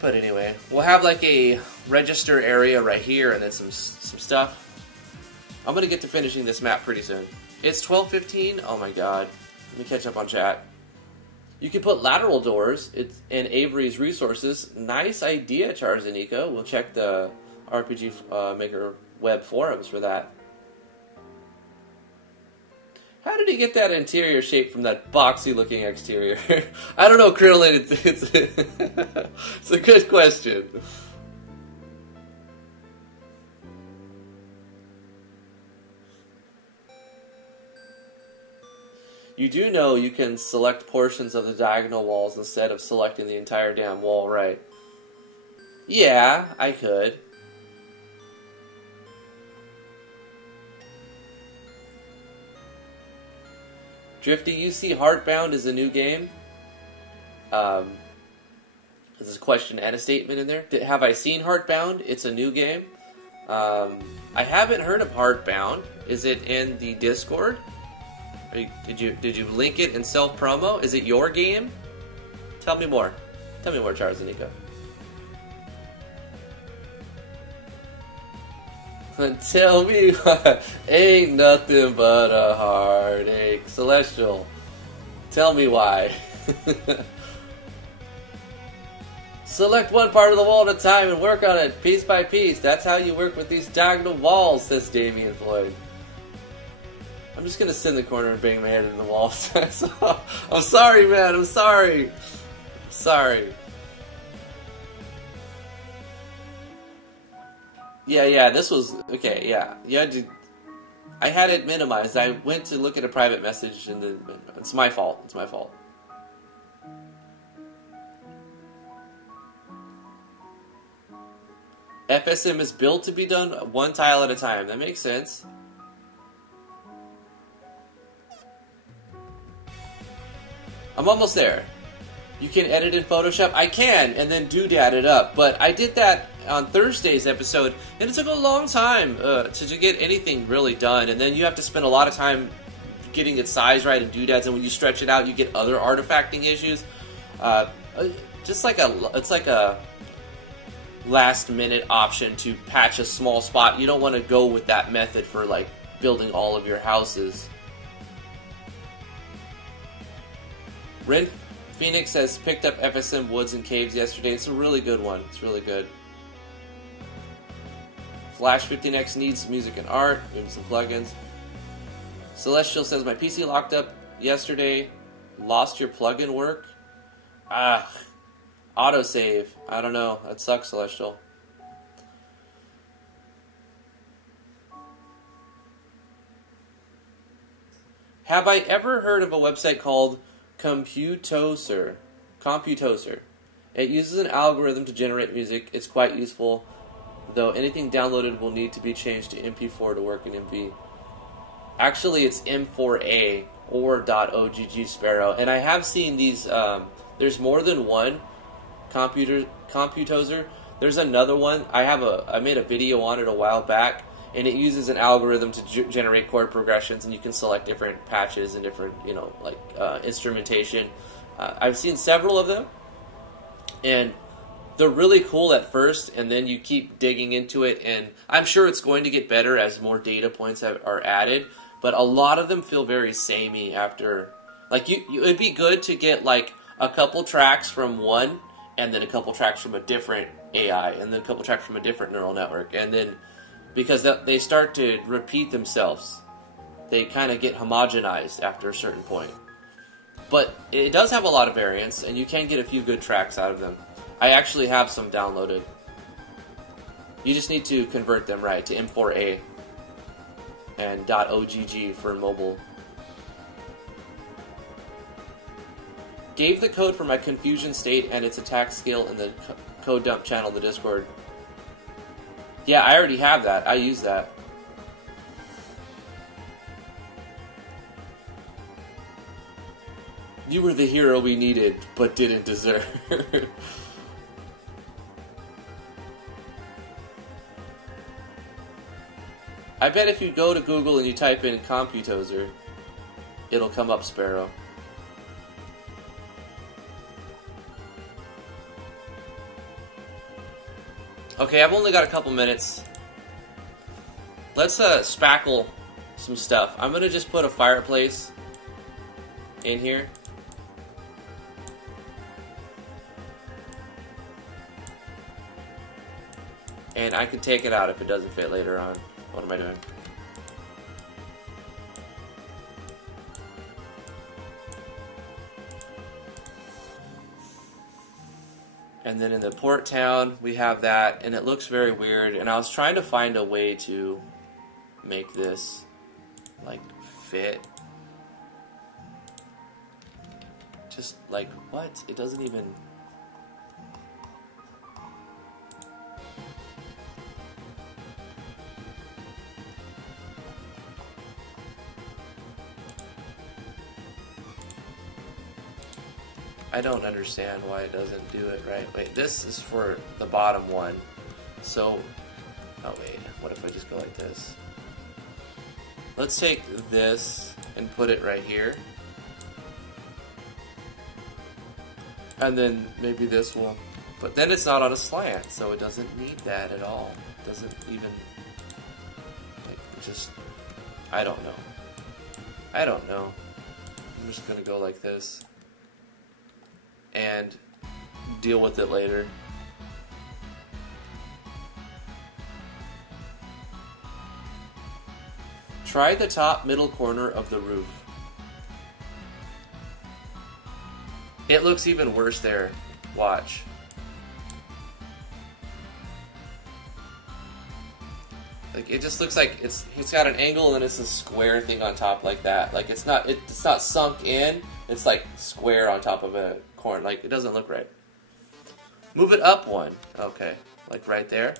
But anyway, we'll have like a register area right here and then some stuff. I'm going to get to finishing this map pretty soon. It's 12:15. Oh my god. Let me catch up on chat. You can put lateral doors. It's in Avery's resources. Nice idea, Charzanico. We'll check the RPG Maker web forums for that. How did he get that interior shape from that boxy-looking exterior? I don't know, Krillin. It's a good question. You do know you can select portions of the diagonal walls instead of selecting the entire damn wall, right? Yeah, I could. Drifty, you see Heartbound is a new game? There's a question and a statement in there. Have I seen Heartbound? It's a new game. I haven't heard of Heartbound. Is it in the Discord? Did you link it in self-promo? Is it your game? Tell me more. Tell me more, Charles and Nico. Tell me why. Ain't nothing but a heartache. Celestial, tell me why. Select one part of the wall at a time and work on it piece by piece. That's how you work with these diagonal walls, says Damian Floyd. I'm just gonna sit in the corner and bang my head in the wall. I'm sorry, man. I'm sorry. Sorry. Yeah, this was... Okay, yeah. I had it minimized. I went to look at a private message and it's my fault. It's my fault. FSM is built to be done one tile at a time. That makes sense. I'm almost there. You can edit in Photoshop. I can, and then doodad it up. But I did that on Thursday's episode, and it took a long time to get anything really done. And then you have to spend a lot of time getting its size right and doodads. And when you stretch it out, you get other artifacting issues. It's like a last-minute option to patch a small spot. You don't want to go with that method for like building all of your houses. Ren Phoenix has picked up FSM Woods and Caves yesterday. It's a really good one. It's really good. Flash 15X needs music and art. Maybe some plugins. Celestial says, my PC locked up yesterday. Lost your plugin work? Autosave. I don't know. That sucks, Celestial. Have I ever heard of a website called Computoser? It uses an algorithm to generate music. It's quite useful, though anything downloaded will need to be changed to MP4 to work in MV. Actually, it's M4A or .ogg Sparrow, and I have seen these. There's more than one Computoser. There's another one. I made a video on it a while back, and it uses an algorithm to generate chord progressions, and you can select different patches and different, instrumentation. I've seen several of them, and they're really cool at first, and then you keep digging into it, and I'm sure it's going to get better as more data points are added, but a lot of them feel very samey after. Like, it'd be good to get, like, a couple tracks from one, and then a couple tracks from a different AI, and then a couple tracks from a different neural network, and then, because they start to repeat themselves. They kind of get homogenized after a certain point. But it does have a lot of variance, and you can get a few good tracks out of them. I actually have some downloaded. You just need to convert them right to M4A and .ogg for mobile. Gave the code for my confusion state and its attack skill in the code dump channel in the Discord. Yeah, I already have that. I use that. You were the hero we needed, but didn't deserve. I bet if you go to Google and you type in Computoser, it'll come up Sparrow. Okay, I've only got a couple minutes. Let's spackle some stuff. I'm gonna just put a fireplace in here. And I can take it out if it doesn't fit later on. What am I doing? And then in the port town, we have that, and it looks very weird. And I was trying to find a way to make this, like, fit. Just, like, what? It doesn't even... I don't understand why it doesn't do it right. Wait, this is for the bottom one. So, oh wait, what if I just go like this? Let's take this and put it right here. And then maybe this will, but then it's not on a slant, so it doesn't need that at all. It doesn't even, like, just, I don't know. I don't know. I'm just gonna go like this. And deal with it later. Try the top middle corner of the roof. It looks even worse there. Watch. Like, it just looks like it's got an angle and it's a square thing on top like that. Like, it's not sunk in. It's like square on top of a corner. Like, it doesn't look right. Move it up one. Okay, like right there.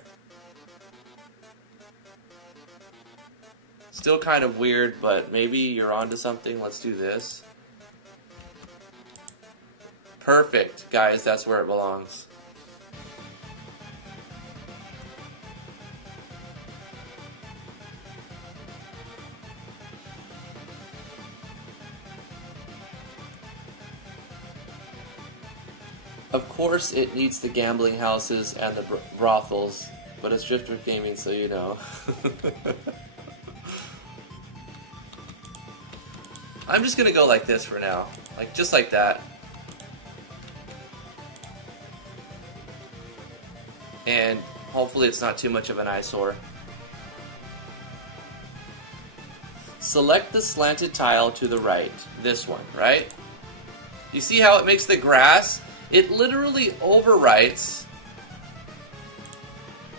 Still kind of weird, but maybe you're onto something. Let's do this. Perfect, guys. That's where it belongs. Of course, it needs the gambling houses and the brothels, but it's Driftwood Gaming, so you know. I'm just gonna go like this for now, like just like that. And hopefully it's not too much of an eyesore. Select the slanted tile to the right, this one, right? You see how it makes the grass? It literally overwrites.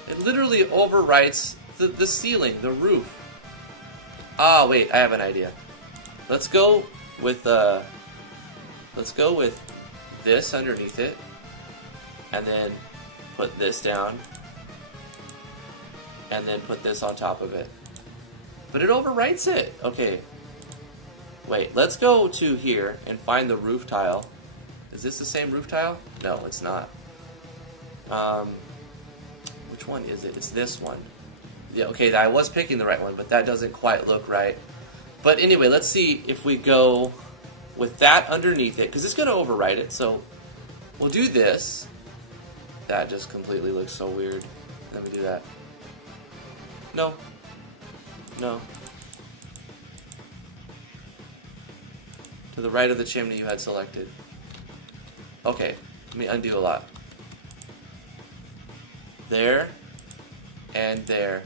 It literally overwrites the ceiling, the roof. Ah, wait, I have an idea. Let's go with this underneath it, and then put this down, and then put this on top of it. But it overwrites it. Okay. Wait, let's go to here and find the roof tile. Is this the same roof tile? No, it's not. Which one is it? It's this one. Yeah, okay, I was picking the right one, but that doesn't quite look right. But anyway, let's see if we go with that underneath it, because it's going to overwrite it. So we'll do this. That just completely looks so weird. Let me do that. No. No. To the right of the chimney you had selected. Okay, let me undo a lot. There, and there.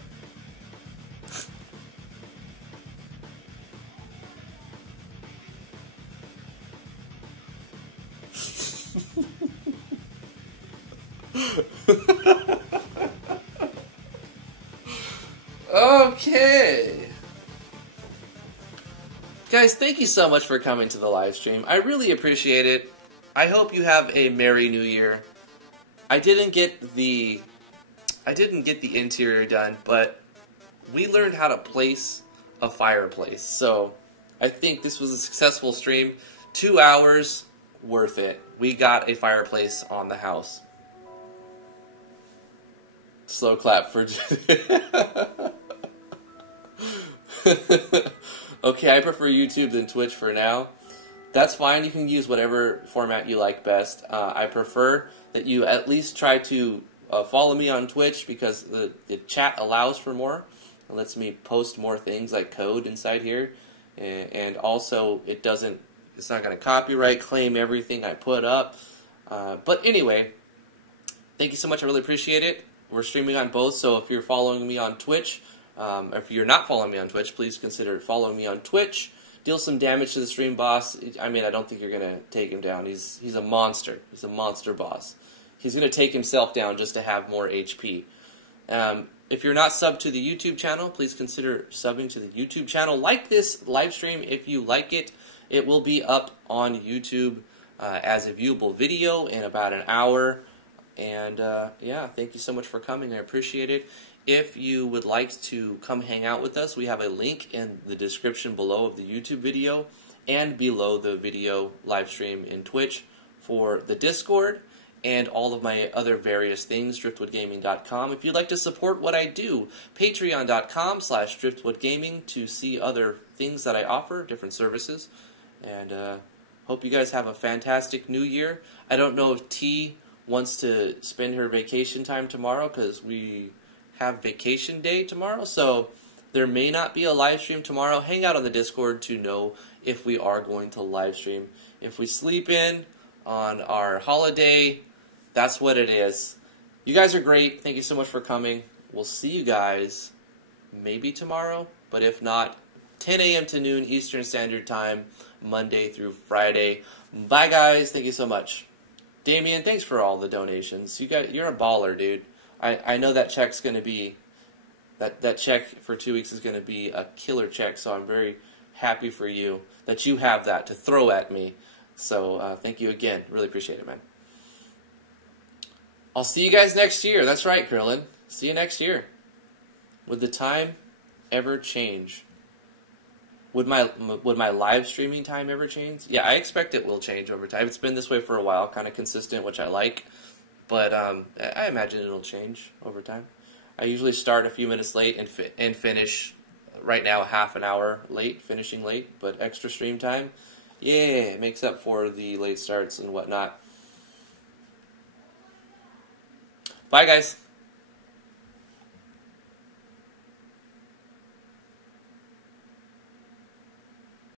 Okay. Guys, thank you so much for coming to the live stream. I really appreciate it. I hope you have a Merry New Year. I didn't get the interior done, but we learned how to place a fireplace. So I think this was a successful stream. 2 hours, worth it. We got a fireplace on the house. Slow clap for... Okay, I prefer YouTube than Twitch for now. That's fine. You can use whatever format you like best. I prefer that you at least try to follow me on Twitch, because the chat allows for more. It lets me post more things like code inside here. And also, it's not going to copyright claim everything I put up. But anyway, thank you so much. I really appreciate it. We're streaming on both, so if you're following me on Twitch, If you're not following me on Twitch, please consider following me on Twitch. Deal some damage to the stream boss. I mean, I don't think you're going to take him down. He's a monster. He's a monster boss. He's going to take himself down just to have more HP. If you're not subbed to the YouTube channel, please consider subbing to the YouTube channel. Like this live stream if you like it. It will be up on YouTube as a viewable video in about an hour. And yeah, thank you so much for coming. I appreciate it. If you would like to come hang out with us, we have a link in the description below of the YouTube video and below the video live stream in Twitch for the Discord and all of my other various things, driftwoodgaming.com. If you'd like to support what I do, patreon.com/driftwoodgaming to see other things that I offer, different services. And hope you guys have a fantastic new year. I don't know if T wants to spend her vacation time tomorrow because we have vacation day tomorrow, so there may not be a live stream tomorrow. Hang out on the Discord to know if we are going to live stream. If we sleep in on our holiday, that's what it is. You guys are great. Thank you so much for coming. We'll see you guys maybe tomorrow, but if not, 10 a.m. to noon Eastern Standard Time, Monday through Friday. Bye, guys. Thank you so much. Damian, thanks for all the donations. You're a baller, dude. I know that check's going to be, that check for 2 weeks is going to be a killer check, so I'm very happy for you that you have that to throw at me. So thank you again. Really appreciate it, man. I'll see you guys next year. That's right, Karyn. See you next year. Would the time ever change? Would my live streaming time ever change? Yeah, I expect it will change over time. It's been this way for a while, kind of consistent, which I like. But I imagine it'll change over time. I usually start a few minutes late and finish right now half an hour late, finishing late, but extra stream time, yeah, it makes up for the late starts and whatnot. Bye, guys.